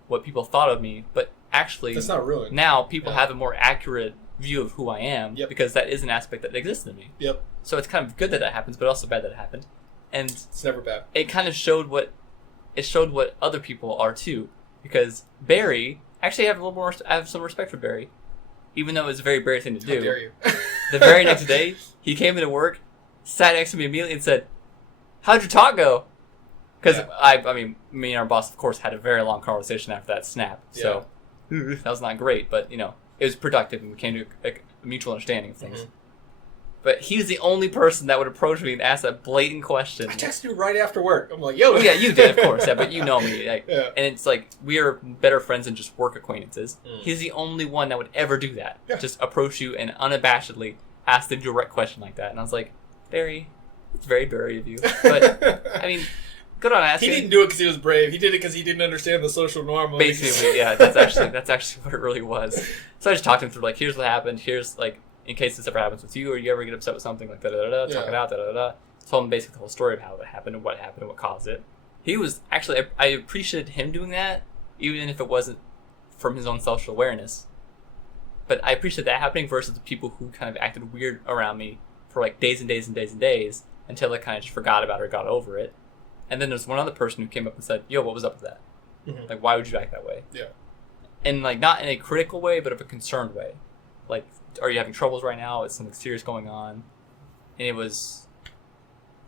what people thought of me. But actually... That's not ruined. Now people have a more accurate view of who I am because that is an aspect that exists in me. Yep. So it's kind of good that happens, but also bad that it happened. And... It's never bad. It kind of showed what other people are too. Because Barry... Actually, I have some respect for Barry, even though it was a very Barry thing to do. How dare you? The very next day, he came into work, sat next to me immediately, and said, "How'd your talk go?" Because I mean, me and our boss, of course, had a very long conversation after that snap. So that was not great, but it was productive, and we came to a mutual understanding of things. Mm-hmm. But he was the only person that would approach me and ask that blatant question. I texted you right after work. I'm like, yo. Well, yeah, you did, of course. Yeah, but you know me. And it's like, we are better friends than just work acquaintances. Mm. He's the only one that would ever do that. Yeah. Just approach you and unabashedly ask the direct question like that. And I was like, Barry, it's very Barry of you. But, I mean, good on asking. He didn't do it because he was brave. He did it because he didn't understand the social norm. Basically, yeah. That's actually what it really was. So I just talked him through, like, here's what happened. Here's, like, in case this ever happens with you or you ever get upset with something like da-da-da-da, talk it out, da-da-da-da. Told him basically the whole story of how it happened and what caused it. He was, actually, I appreciated him doing that, even if it wasn't from his own social awareness. But I appreciate that happening versus the people who kind of acted weird around me for like days and days and days and days until I kind of just forgot about it or got over it. And then there's one other person who came up and said, yo, what was up with that? Mm-hmm. Like, why would you act that way? Yeah. And like, not in a critical way, but of a concerned way. Like, are you having troubles right now? Is something serious going on? And it was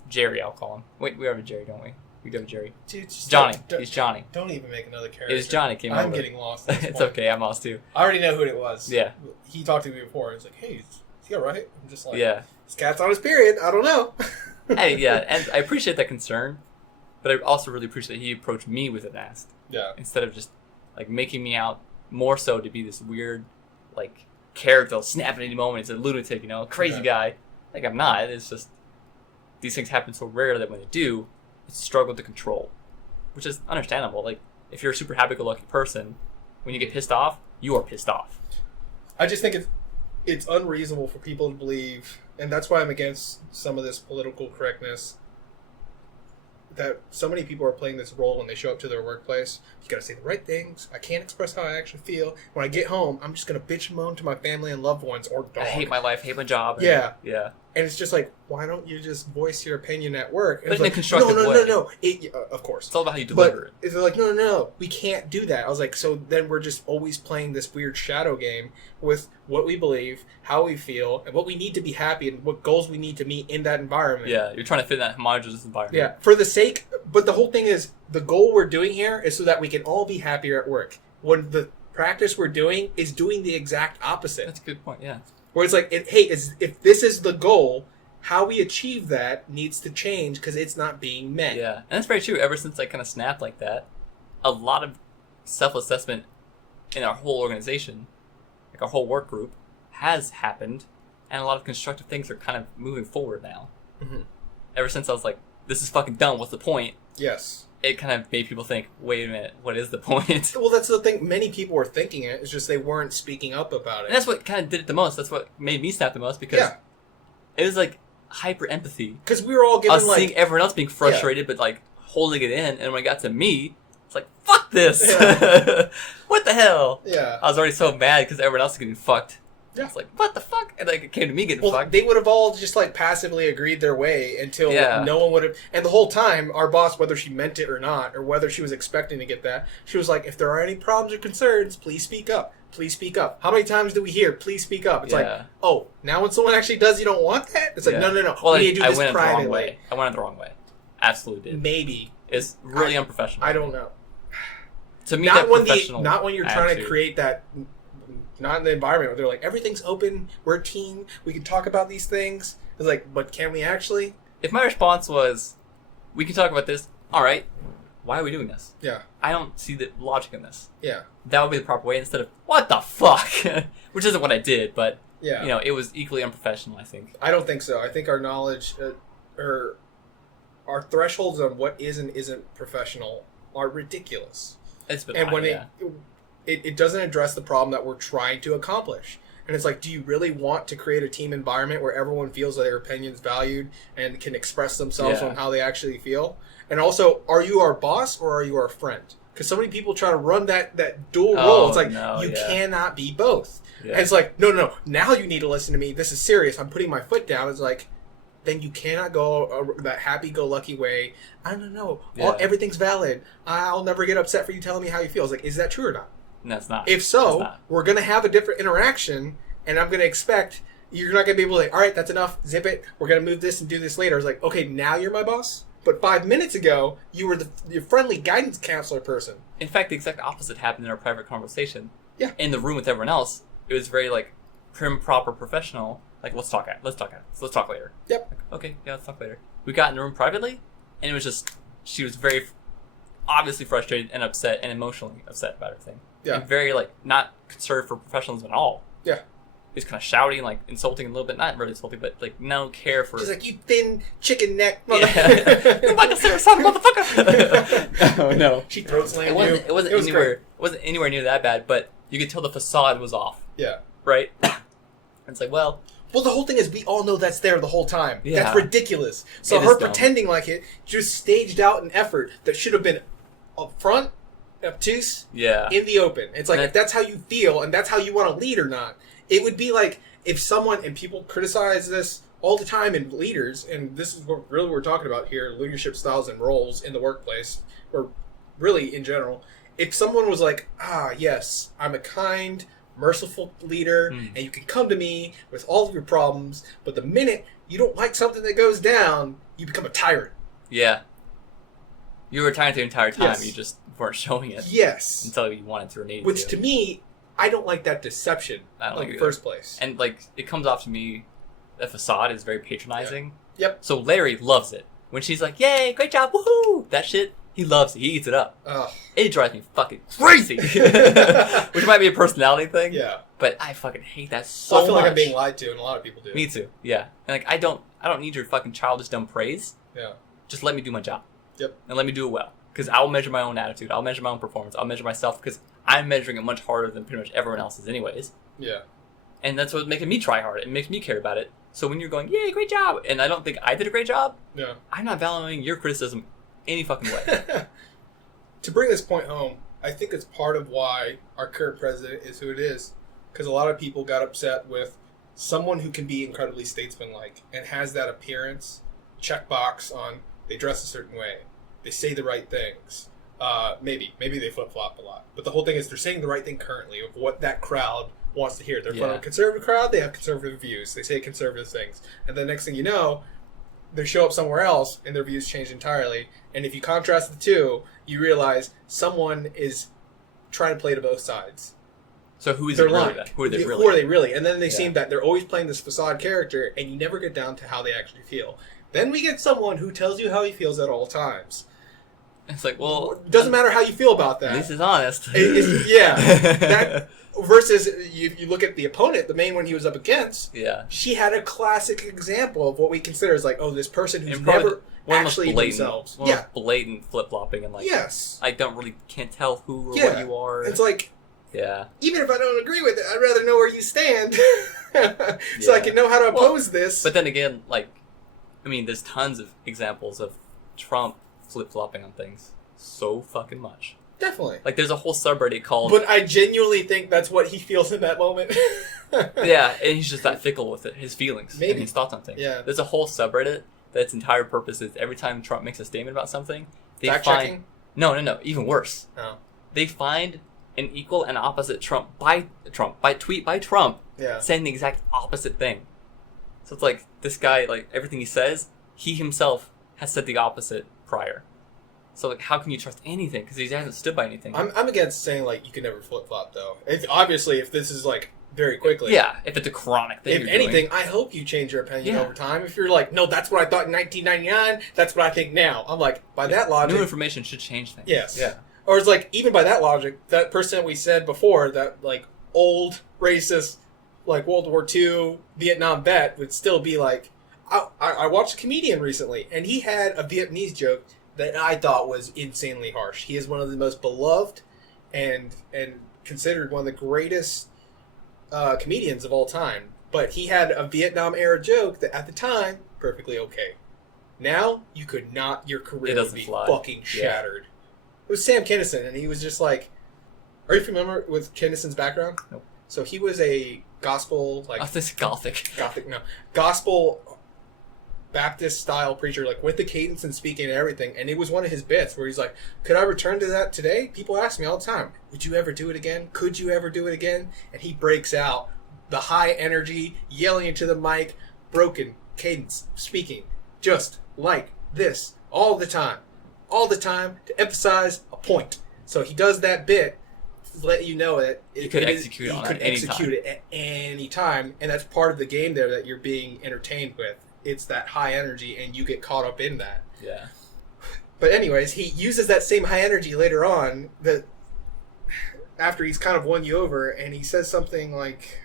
Jerry, I'll call him. Wait, we have a Jerry, don't we? We do have a Jerry. Dude, just Johnny. He's Johnny. Don't even make another character. It was Johnny. I'm getting lost. It's okay. I'm lost too. I already know who it was. Yeah. He talked to me before. He's like, hey, is he all right? I'm just like, his cat's on his period. I don't know. Hey, yeah. And I appreciate that concern, but I also really appreciate that he approached me with an ask. Yeah. Instead of just like making me out more so to be this weird, like, character will snap at any moment. It's a lunatic, crazy guy. Like, I'm not. It's just these things happen so rare that when they do, it's a struggle to control, which is understandable. Like, if you're a super happy-go-lucky person, when you get pissed off, you are pissed off. I just think it's unreasonable for people to believe, and that's why I'm against some of this political correctness, that so many people are playing this role when they show up to their workplace. You gotta say the right things. I can't express how I actually feel. When I get home, I'm just gonna bitch and moan to my family and loved ones or dog. I hate my life, hate my job. Yeah. Yeah. And it's just like, why don't you just voice your opinion at work? But in like, a constructive way. No. Of course. It's all about how you deliver it. It's like, no, we can't do that. I was like, so then we're just always playing this weird shadow game with what we believe, how we feel, and what we need to be happy and what goals we need to meet in that environment. Yeah, you're trying to fit in that homogenous environment. Yeah, for the sake But the whole thing is, the goal we're doing here is so that we can all be happier at work. When the practice we're doing is doing the exact opposite. That's a good point, yeah. Where it's like, if this is the goal, how we achieve that needs to change because it's not being met. Yeah, and that's very true. Ever since I kind of snapped like that, a lot of self-assessment in our whole organization, like our whole work group, has happened, and a lot of constructive things are kind of moving forward now. Mm-hmm. Ever since I was like, this is fucking dumb, what's the point? Yes. It kind of made people think, wait a minute, what is the point? Well, that's the thing. Many people were thinking it. It's just they weren't speaking up about it. And that's what kind of did it the most. That's what made me snap the most, because it was like hyper empathy. Because we were all given, I was seeing everyone else being frustrated, but like holding it in, and when it got to me, it's like, fuck this! Yeah. What the hell? Yeah. I was already so mad because everyone else was getting fucked. Yeah. It's like, what the fuck? And like it came to me getting fucked. They would have all just like passively agreed their way until no one would have. And the whole time, our boss, whether she meant it or not, or whether she was expecting to get that, she was like, if there are any problems or concerns, please speak up. Please speak up. How many times do we hear, please speak up? It's like, oh, now when someone actually does, you don't want that? It's like, no. Well, we need to do this privately. I went the wrong way. Absolutely did. Maybe. It's really unprofessional. I don't know. To me, not when you're trying to create that. Not in the environment where they're like, everything's open, we're a team, we can talk about these things. It's like, but can we actually? If my response was, we can talk about this, alright, why are we doing this? Yeah. I don't see the logic in this. Yeah. That would be the proper way instead of, what the fuck? Which isn't what I did, but, it was equally unprofessional, I think. I don't think so. I think our knowledge, or our thresholds on what is and isn't professional are ridiculous. It's been it doesn't address the problem that we're trying to accomplish. And it's like, do you really want to create a team environment where everyone feels that their opinion's valued and can express themselves on how they actually feel? And also, are you our boss or are you our friend? Because so many people try to run that dual role. It's like, you cannot be both. Yeah. And it's like, no, now you need to listen to me. This is serious. I'm putting my foot down. It's like, then you cannot go that happy-go-lucky way. I don't know. Everything's valid. I'll never get upset for you telling me how you feel. It's like, is that true or not? No, it's not. If so, we're going to have a different interaction, and I'm going to expect you're not going to be able to, like, all right, that's enough, zip it, we're going to move this and do this later. I was like, okay, now you're my boss? But 5 minutes ago, you were your friendly guidance counselor person. In fact, the exact opposite happened in our private conversation. Yeah. In the room with everyone else, it was very, like, prim, proper, professional. Like, let's talk later. Yep. Like, okay, yeah, let's talk later. We got in the room privately, and it was just, she was very obviously frustrated and upset and emotionally upset about everything. Yeah. And very, like, not concerned for professionalism at all. Yeah. He was kind of shouting, like, insulting a little bit. Not really insulting, but, like, no care for... She's like, you thin chicken neck motherfucker. You might say son motherfucker. Oh, no. She throat slammed you. It wasn't anywhere near that bad, but you could tell the facade was off. Yeah. Right? It's like, well, the whole thing is we all know that's there the whole time. Yeah. That's ridiculous. So her pretending like it just staged out an effort that should have been up front, obtuse, in the open. It's like, if that's how you feel and that's how you want to lead or not, it would be like if someone, and people criticize this all the time in leaders, and this is what really we're talking about here, leadership styles and roles in the workplace, or really in general. If someone was like, yes, I'm a kind, merciful leader, and you can come to me with all of your problems, but the minute you don't like something that goes down, you become a tyrant. Yeah. You were a tyrant the entire time, Yes. You just weren't showing it. Yes. Until you wanted to or needed Which to me, I don't like that deception in the first place. And like, it comes off to me, the facade is very patronizing. Yep. So Larry loves it. When she's like, yay, great job, woohoo! That shit, he loves it. He eats it up. Ugh. It drives me fucking crazy. Which might be a personality thing. Yeah. But I fucking hate that so much. I feel like I'm being lied to, and a lot of people do. Me too. Yeah. And like, I don't need your fucking childish dumb praise. Yeah. Just let me do my job. Yep. And let me do it well. Because I'll measure my own attitude. I'll measure my own performance. I'll measure myself because I'm measuring it much harder than pretty much everyone else is anyways. Yeah. And that's what's making me try hard. It makes me care about it. So when you're going, yay, great job, and I don't think I did a great job, I'm not valuing your criticism any fucking way. To bring this point home, I think it's part of why our current president is who it is. Because a lot of people got upset with someone who can be incredibly statesmanlike and has that appearance, checkbox on they dress a certain way, they say the right things. Maybe they flip-flop a lot. But the whole thing is they're saying the right thing currently of what that crowd wants to hear. They're from a conservative crowd, they have conservative views. They say conservative things. And the next thing you know, they show up somewhere else and their views change entirely. And if you contrast the two, you realize someone is trying to play to both sides. So who is it really then? Who are they really? Who are they really? And then they seem that they're always playing this facade character, and you never get down to how they actually feel. Then we get someone who tells you how he feels at all times. It's like, well... It doesn't matter how you feel about that. At least it's honest. That versus, you look at the opponent, the main one he was up against, she had a classic example of what we consider as like, oh, this person who's never actually themselves. Blatant flip-flopping and like... Yes. I can't tell who or what you are. It's like... Yeah. Even if I don't agree with it, I'd rather know where you stand. So I can know how to oppose this. But then again, like, I mean, there's tons of examples of Trump flip-flopping on things so fucking much. Definitely. Like, there's a whole subreddit called... But I genuinely think that's what he feels in that moment. Yeah, and he's just that fickle with it, his feelings and his thoughts on things. Yeah. There's a whole subreddit that's entire purpose is every time Trump makes a statement about something, they fact-checking? No, even worse. Oh. They find an equal and opposite tweet by Trump saying the exact opposite thing. So it's like, this guy, like, everything he says, he himself has said the opposite prior. So, like, how can you trust anything? Because he hasn't stood by anything. I'm against saying, like, you can never flip-flop, though. It's obviously, if this is, like, very quickly. Yeah, if it's a chronic thing. If anything, I hope you change your opinion over time. If you're like, no, that's what I thought in 1999, that's what I think now. I'm like, by that logic... New information should change things. Yes. Yeah. Or it's like, even by that logic, that person that we said before, that, like, old, racist, like, World War II Vietnam vet would still be like... I watched a comedian recently, and he had a Vietnamese joke that I thought was insanely harsh. He is one of the most beloved and considered one of the greatest comedians of all time. But he had a Vietnam-era joke that, at the time, perfectly okay. Now, you could not... Your career would be fucking shattered. It was Sam Kinison, and he was just like... Are you familiar with Kinison's background? Nope. So he was a gospel... like I was this Gothic. No. Gospel... Baptist-style preacher, like, with the cadence and speaking and everything, and it was one of his bits where he's like, could I return to that today? People ask me all the time, would you ever do it again? Could you ever do it again? And he breaks out the high energy, yelling into the mic, broken cadence, speaking, just like this, all the time, to emphasize a point. So he does that bit to let you know that you could execute it at any time, and that's part of the game there that you're being entertained with. It's that high energy, and you get caught up in that. Yeah. But anyways, he uses that same high energy later on, that after he's kind of won you over, and he says something like,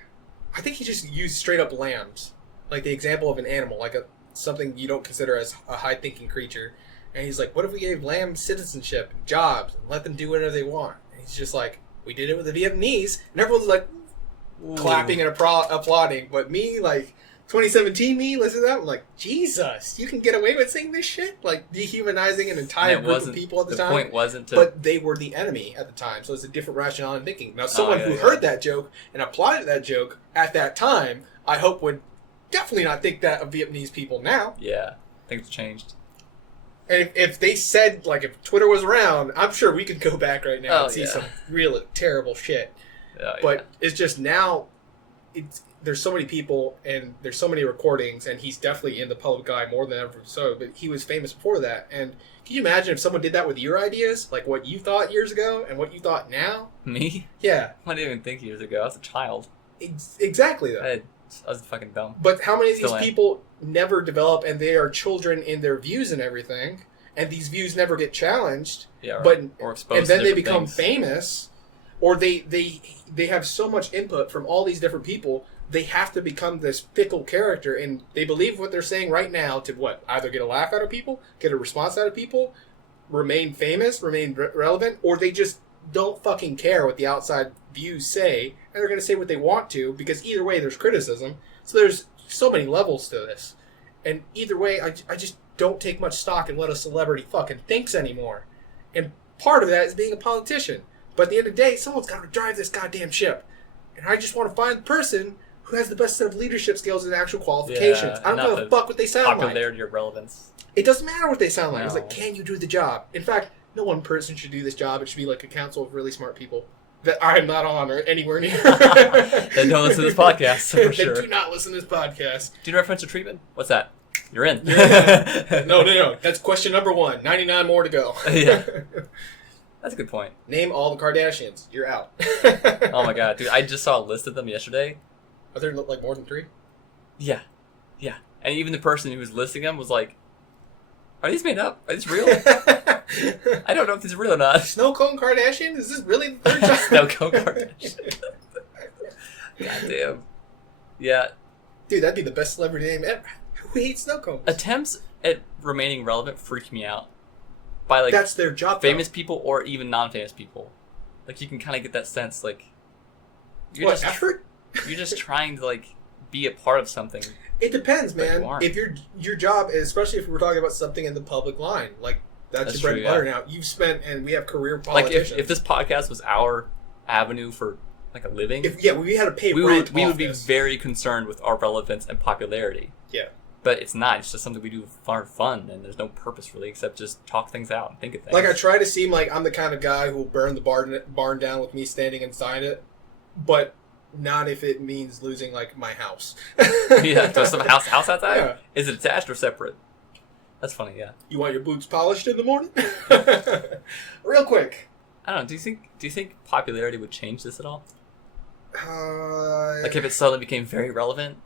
I think he just used straight up lambs, like the example of an animal, like something you don't consider as a high thinking creature. And he's like, what if we gave lambs citizenship and jobs and let them do whatever they want? And he's just like, we did it with the Vietnamese, and everyone's like, clapping and applauding, but me, like, 2017 me, listen to that, I'm like, Jesus, you can get away with saying this shit? Like, dehumanizing an entire group of people at the time? The point wasn't to... But they were the enemy at the time, so it's a different rationale in thinking. Now, someone who heard that joke and applied that joke at that time, I hope would definitely not think that of Vietnamese people now. Yeah, things changed. And if they said, like, if Twitter was around, I'm sure we could go back right now and see some real terrible shit. But it's just now, there's so many people and there's so many recordings, and he's definitely in the public eye more than ever so, but he was famous before that. And can you imagine if someone did that with your ideas? Like what you thought years ago and what you thought now? Me? Yeah. I didn't even think years ago. I was a child. Exactly, though. I was fucking dumb. But how many of these people never develop, and they are children in their views and everything, and these views never get challenged, or exposed and then to they become things. Famous, or they have so much input from all these different people, they have to become this fickle character, and they believe what they're saying right now to what? Either get a laugh out of people, get a response out of people, remain famous, remain relevant, or they just don't fucking care what the outside views say, and they're going to say what they want to, because either way there's criticism. So there's so many levels to this. And either way, I just don't take much stock in what a celebrity fucking thinks anymore. And part of that is being a politician. But at the end of the day, someone's got to drive this goddamn ship. And I just want to find the person who has the best set of leadership skills and actual qualifications. I don't give a fuck what they sound like. Popularity or relevance. It doesn't matter what they sound like. No. It's like, can you do the job? In fact, no one person should do this job. It should be like a council of really smart people that I'm not on or anywhere near. That don't listen to this podcast, for sure. That do not listen to this podcast. Do you know referential treatment? What's that? you're in. No. That's question number 1. 99 more to go. Yeah. That's a good point. Name all the Kardashians. You're out. Oh my god, dude! I just saw a list of them yesterday. Are there like more than 3? Yeah. And even the person who was listing them was like, "Are these made up? Are these real? I don't know if these are real or not." Snow Cone Kardashian? Is this really the 3rd time? Snow Cone Kardashian. Goddamn. Yeah. Dude, that'd be the best celebrity name ever. Who hates snow cones? Attempts at remaining relevant freak me out. By like that's their job. Famous people or even non-famous people. Like you can kind of get that sense like you're effort? You're just trying to like be a part of something. It depends, man. If your job is, especially if we're talking about something in the public line, like that's your bread and butter now. You've spent, and we have career politicians. Like if this podcast was our avenue for like a living, we had to pay rent. We would be very concerned with our relevance and popularity. Yeah. But it's not. It's just something we do for fun, and there's no purpose really except just talk things out and think of things. Like I try to seem like I'm the kind of guy who will burn the barn down with me standing inside it, but not if it means losing like my house. Yeah, so some house outside? Yeah. Is it attached or separate? That's funny, yeah. You want your boots polished in the morning? Real quick. I don't know. Do you think popularity would change this at all? Like if it suddenly became very relevant,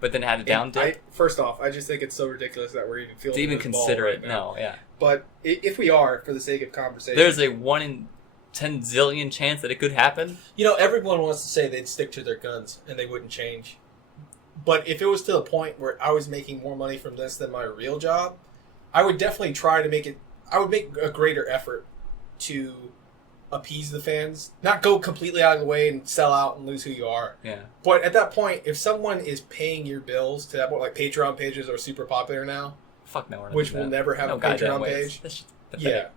but then had a down dip? First off, I just think it's so ridiculous that we're even feeling to even consider it. Right now. No, yeah. But if we are, for the sake of conversation, there's a 1 in 10 zillion chance that it could happen. You know, everyone wants to say they'd stick to their guns and they wouldn't change. But if it was to the point where I was making more money from this than my real job, I would definitely try to make it. I would make a greater effort to appease the fans, not go completely out of the way and sell out and lose who you are. Yeah. But at that point, if someone is paying your bills to that, like Patreon pages are super popular now. Fuck no, which will never have a Patreon page. Yeah.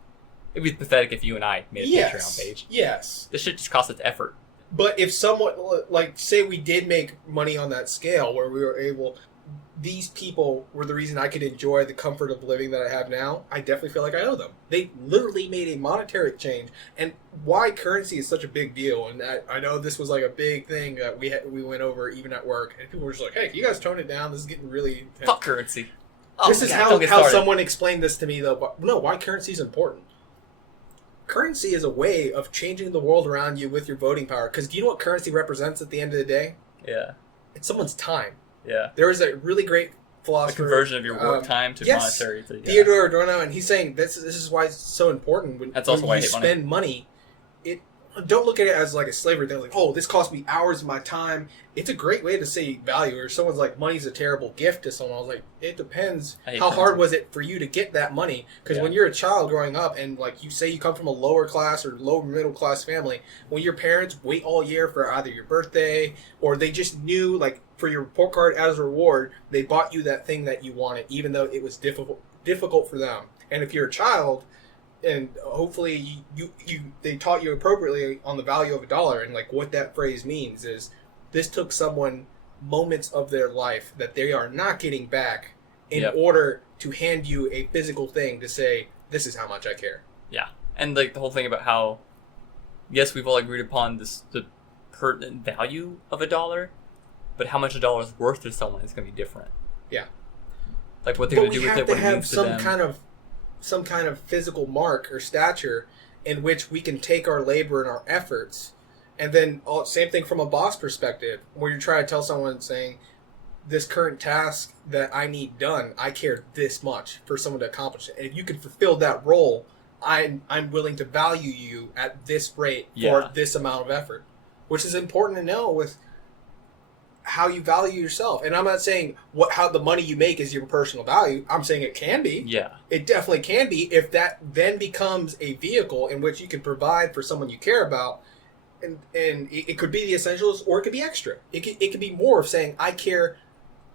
It'd be pathetic if you and I made a Patreon page. Yes. This shit just costs its effort. But if someone, like, say we did make money on that scale where we were able, these people were the reason I could enjoy the comfort of living that I have now, I definitely feel like I owe them. They literally made a monetary change. And why currency is such a big deal, and I know this was like a big thing that we went over even at work, and people were just like, hey, can you guys tone it down? This is getting really intense. Fuck currency. This is how someone explained this to me, though. No, why currency is important. Currency is a way of changing the world around you with your voting power. Because do you know what currency represents at the end of the day? Yeah. It's someone's time. Yeah. There is a really great philosopher. A conversion of your work time to monetary. Theodore Adorno, and he's saying this is why it's so important when you spend money. Don't look at it as like a slavery thing. Like, oh, this cost me hours of my time. It's a great way to say value. Or someone's like, money's a terrible gift to someone. I was like, it depends. How hard was it for you to get that money? Because when you're a child growing up, and like you say you come from a lower class or lower middle class family, when your parents wait all year for either your birthday or they just knew, like, for your report card as a reward, they bought you that thing that you wanted, even though it was difficult for them. And if you're a child, and hopefully they taught you appropriately on the value of $1, and like what that phrase means is this took someone moments of their life that they are not getting back in order to hand you a physical thing to say, this is how much I care. Yeah. And like the whole thing about how, yes, we've all agreed upon the pertinent value of $1, but how much $1 is worth to someone is going to be different. Yeah. Like what they're going to do with it, what it means to them. Some kind of physical mark or stature in which we can take our labor and our efforts, and then same thing from a boss perspective, where you're trying to tell someone saying, this current task that I need done, I care this much for someone to accomplish it. And if you can fulfill that role, I'm willing to value you at this rate for this amount of effort, which is important to know with how you value yourself. And I'm not saying how the money you make is your personal value. I'm saying it can be. Yeah. It definitely can be if that then becomes a vehicle in which you can provide for someone you care about. And it could be the essentials, or it could be extra. It could be more of saying, I care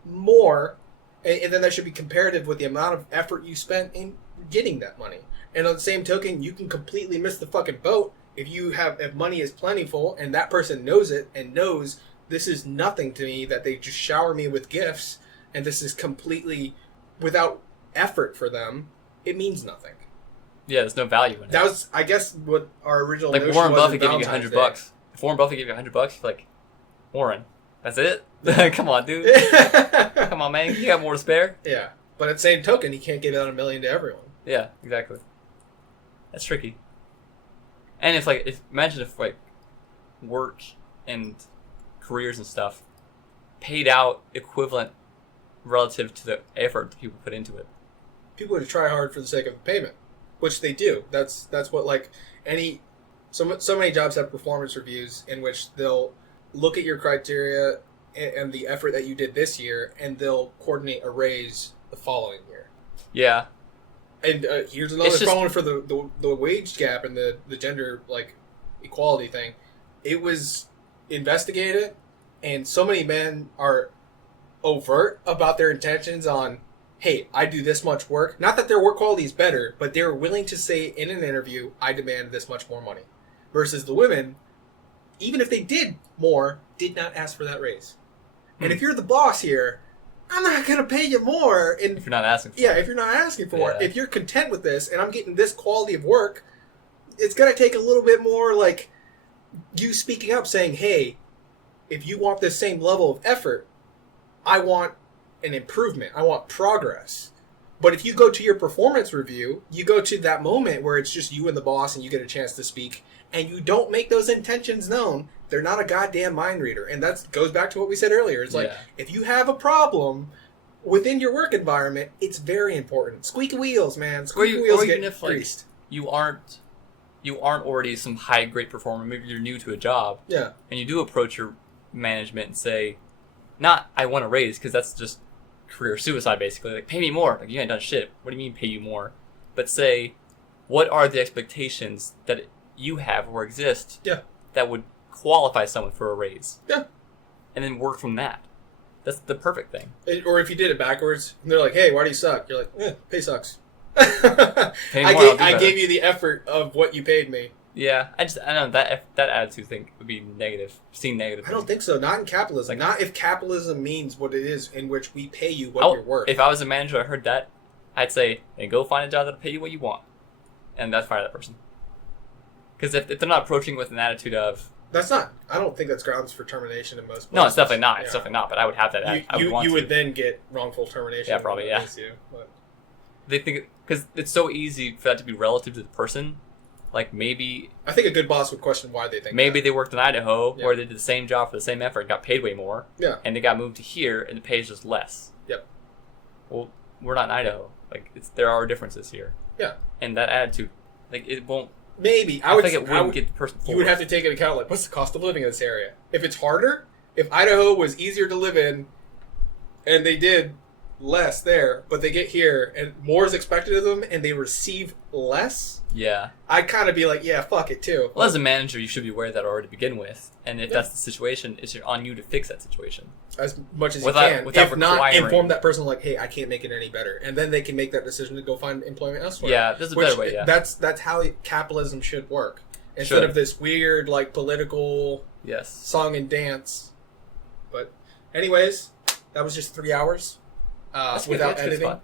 more, and then that should be comparative with the amount of effort you spent in getting that money. And on the same token, you can completely miss the fucking boat if money is plentiful and that person knows it and knows this is nothing to me, that they just shower me with gifts, and this is completely without effort for them. It means nothing. Yeah, there's no value in it. That was, I guess, what our original like notion Warren was. Buffett giving you $100. If Warren Buffett gave you $100, you're like, Warren, that's it? Come on, dude. Come on, man. You got more to spare? Yeah. But at the same token, he can't give out $1 million to everyone. Yeah, exactly. That's tricky. And imagine if work and careers and stuff paid out equivalent relative to the effort that people put into it. People would try hard for the sake of the payment, which they do. That's what so many jobs have performance reviews in which they'll look at your criteria and the effort that you did this year, and they'll coordinate a raise the following year. Yeah. And here's another problem for the wage gap and the gender equality thing. It was investigated, and so many men are overt about their intentions on, hey, I do this much work. Not that their work quality is better, but they're willing to say in an interview, I demand this much more money. Versus the women, even if they did more, did not ask for that raise. And if you're the boss here, I'm not going to pay you more. And if you're not asking for it. Yeah, if you're not asking for it. If you're content with this and I'm getting this quality of work, it's going to take a little bit more you speaking up saying, hey, if you want this same level of effort, I want an improvement. I want progress. But if you go to your performance review, you go to that moment where it's just you and the boss and you get a chance to speak, and you don't make those intentions known, they're not a goddamn mind reader. And that goes back to what we said earlier. It's if you have a problem within your work environment, it's very important. Squeaky wheels, man. Squeaky wheels get greased. You aren't already some high grade performer. Maybe you're new to a job. Yeah. And you do approach your management and say, not I want a raise, because that's just career suicide basically. Pay me more. You ain't done shit. What do you mean pay you more? But say, what are the expectations that you have or exist that would qualify someone for a raise? Yeah. And then work from that. That's the perfect thing. Or if you did it backwards, and they're like, hey, why do you suck? You're like, pay sucks. Pay more, I gave you the effort of what you paid me. Yeah, I know that attitude thing would be negative. Seen negative. I don't think so. Not in capitalism. Not if capitalism means what it is, in which we pay you what you're worth. If I was a manager, I heard that, I'd say, hey, go find a job that'll pay you what you want, and that's fire that person. Because if they're not approaching with an attitude of, that's not. I don't think that's grounds for termination in most places. No, it's definitely not. It's definitely not. But I would have that. You would then get wrongful termination. Yeah, probably. Yeah. They think because it's so easy for that to be relative to the person. Maybe I think a good boss would question why they think maybe they worked in Idaho where they did the same job for the same effort and got paid way more. Yeah. And they got moved to here and the pay is just less. Yep. Well, we're not in Idaho. There are differences here. Yeah. And that attitude, it won't. Maybe I think it wouldn't get the person forward. You would have to take into account what's the cost of living in this area. If it's harder, if Idaho was easier to live in, and they did less there, but they get here and more is expected of them, and they receive less. Yeah. I'd kind of be like, yeah, fuck it too. Well, as a manager, you should be aware of that already to begin with, and if that's the situation, it's on you to fix that situation as much as you can. If not, inform that person hey, I can't make it any better, and then they can make that decision to go find employment elsewhere. Yeah, there's a better way. Yeah, that's how capitalism should work. Instead of this weird political song and dance. But anyways, that was just 3 hours without editing.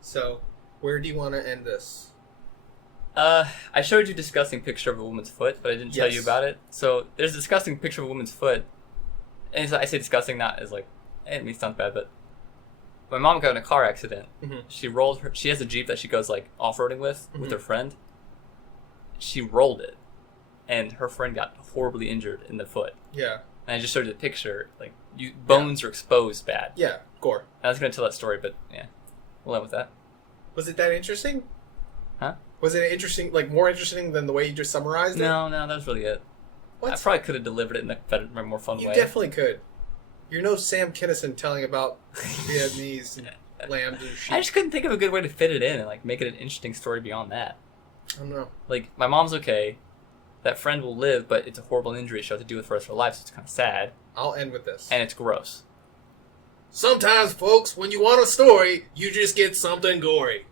So where do you want to end this? I showed you a disgusting picture of a woman's foot, but I didn't tell you about it. So there's a disgusting picture of a woman's foot, and I say disgusting not as it may sound bad, but my mom got in a car accident. Mm-hmm. She has a Jeep that she goes off-roading with her friend. She rolled it, and her friend got horribly injured in the foot. Yeah. And I just showed you the picture. Bones are exposed bad. Yeah, gore. I was going to tell that story, but yeah, we'll end with that. Was it that interesting? Huh? Was it interesting, more interesting than the way you just summarized it? No, that was really it. What? I probably could have delivered it in a better, more fun way. You definitely could. You're no Sam Kinison telling about Vietnamese and lambs and sheep. I just couldn't think of a good way to fit it in and make it an interesting story beyond that. I don't know. My mom's okay. That friend will live, but it's a horrible injury she'll have to deal with for the rest of her life, so it's kind of sad. I'll end with this. And it's gross. Sometimes, folks, when you want a story, you just get something gory.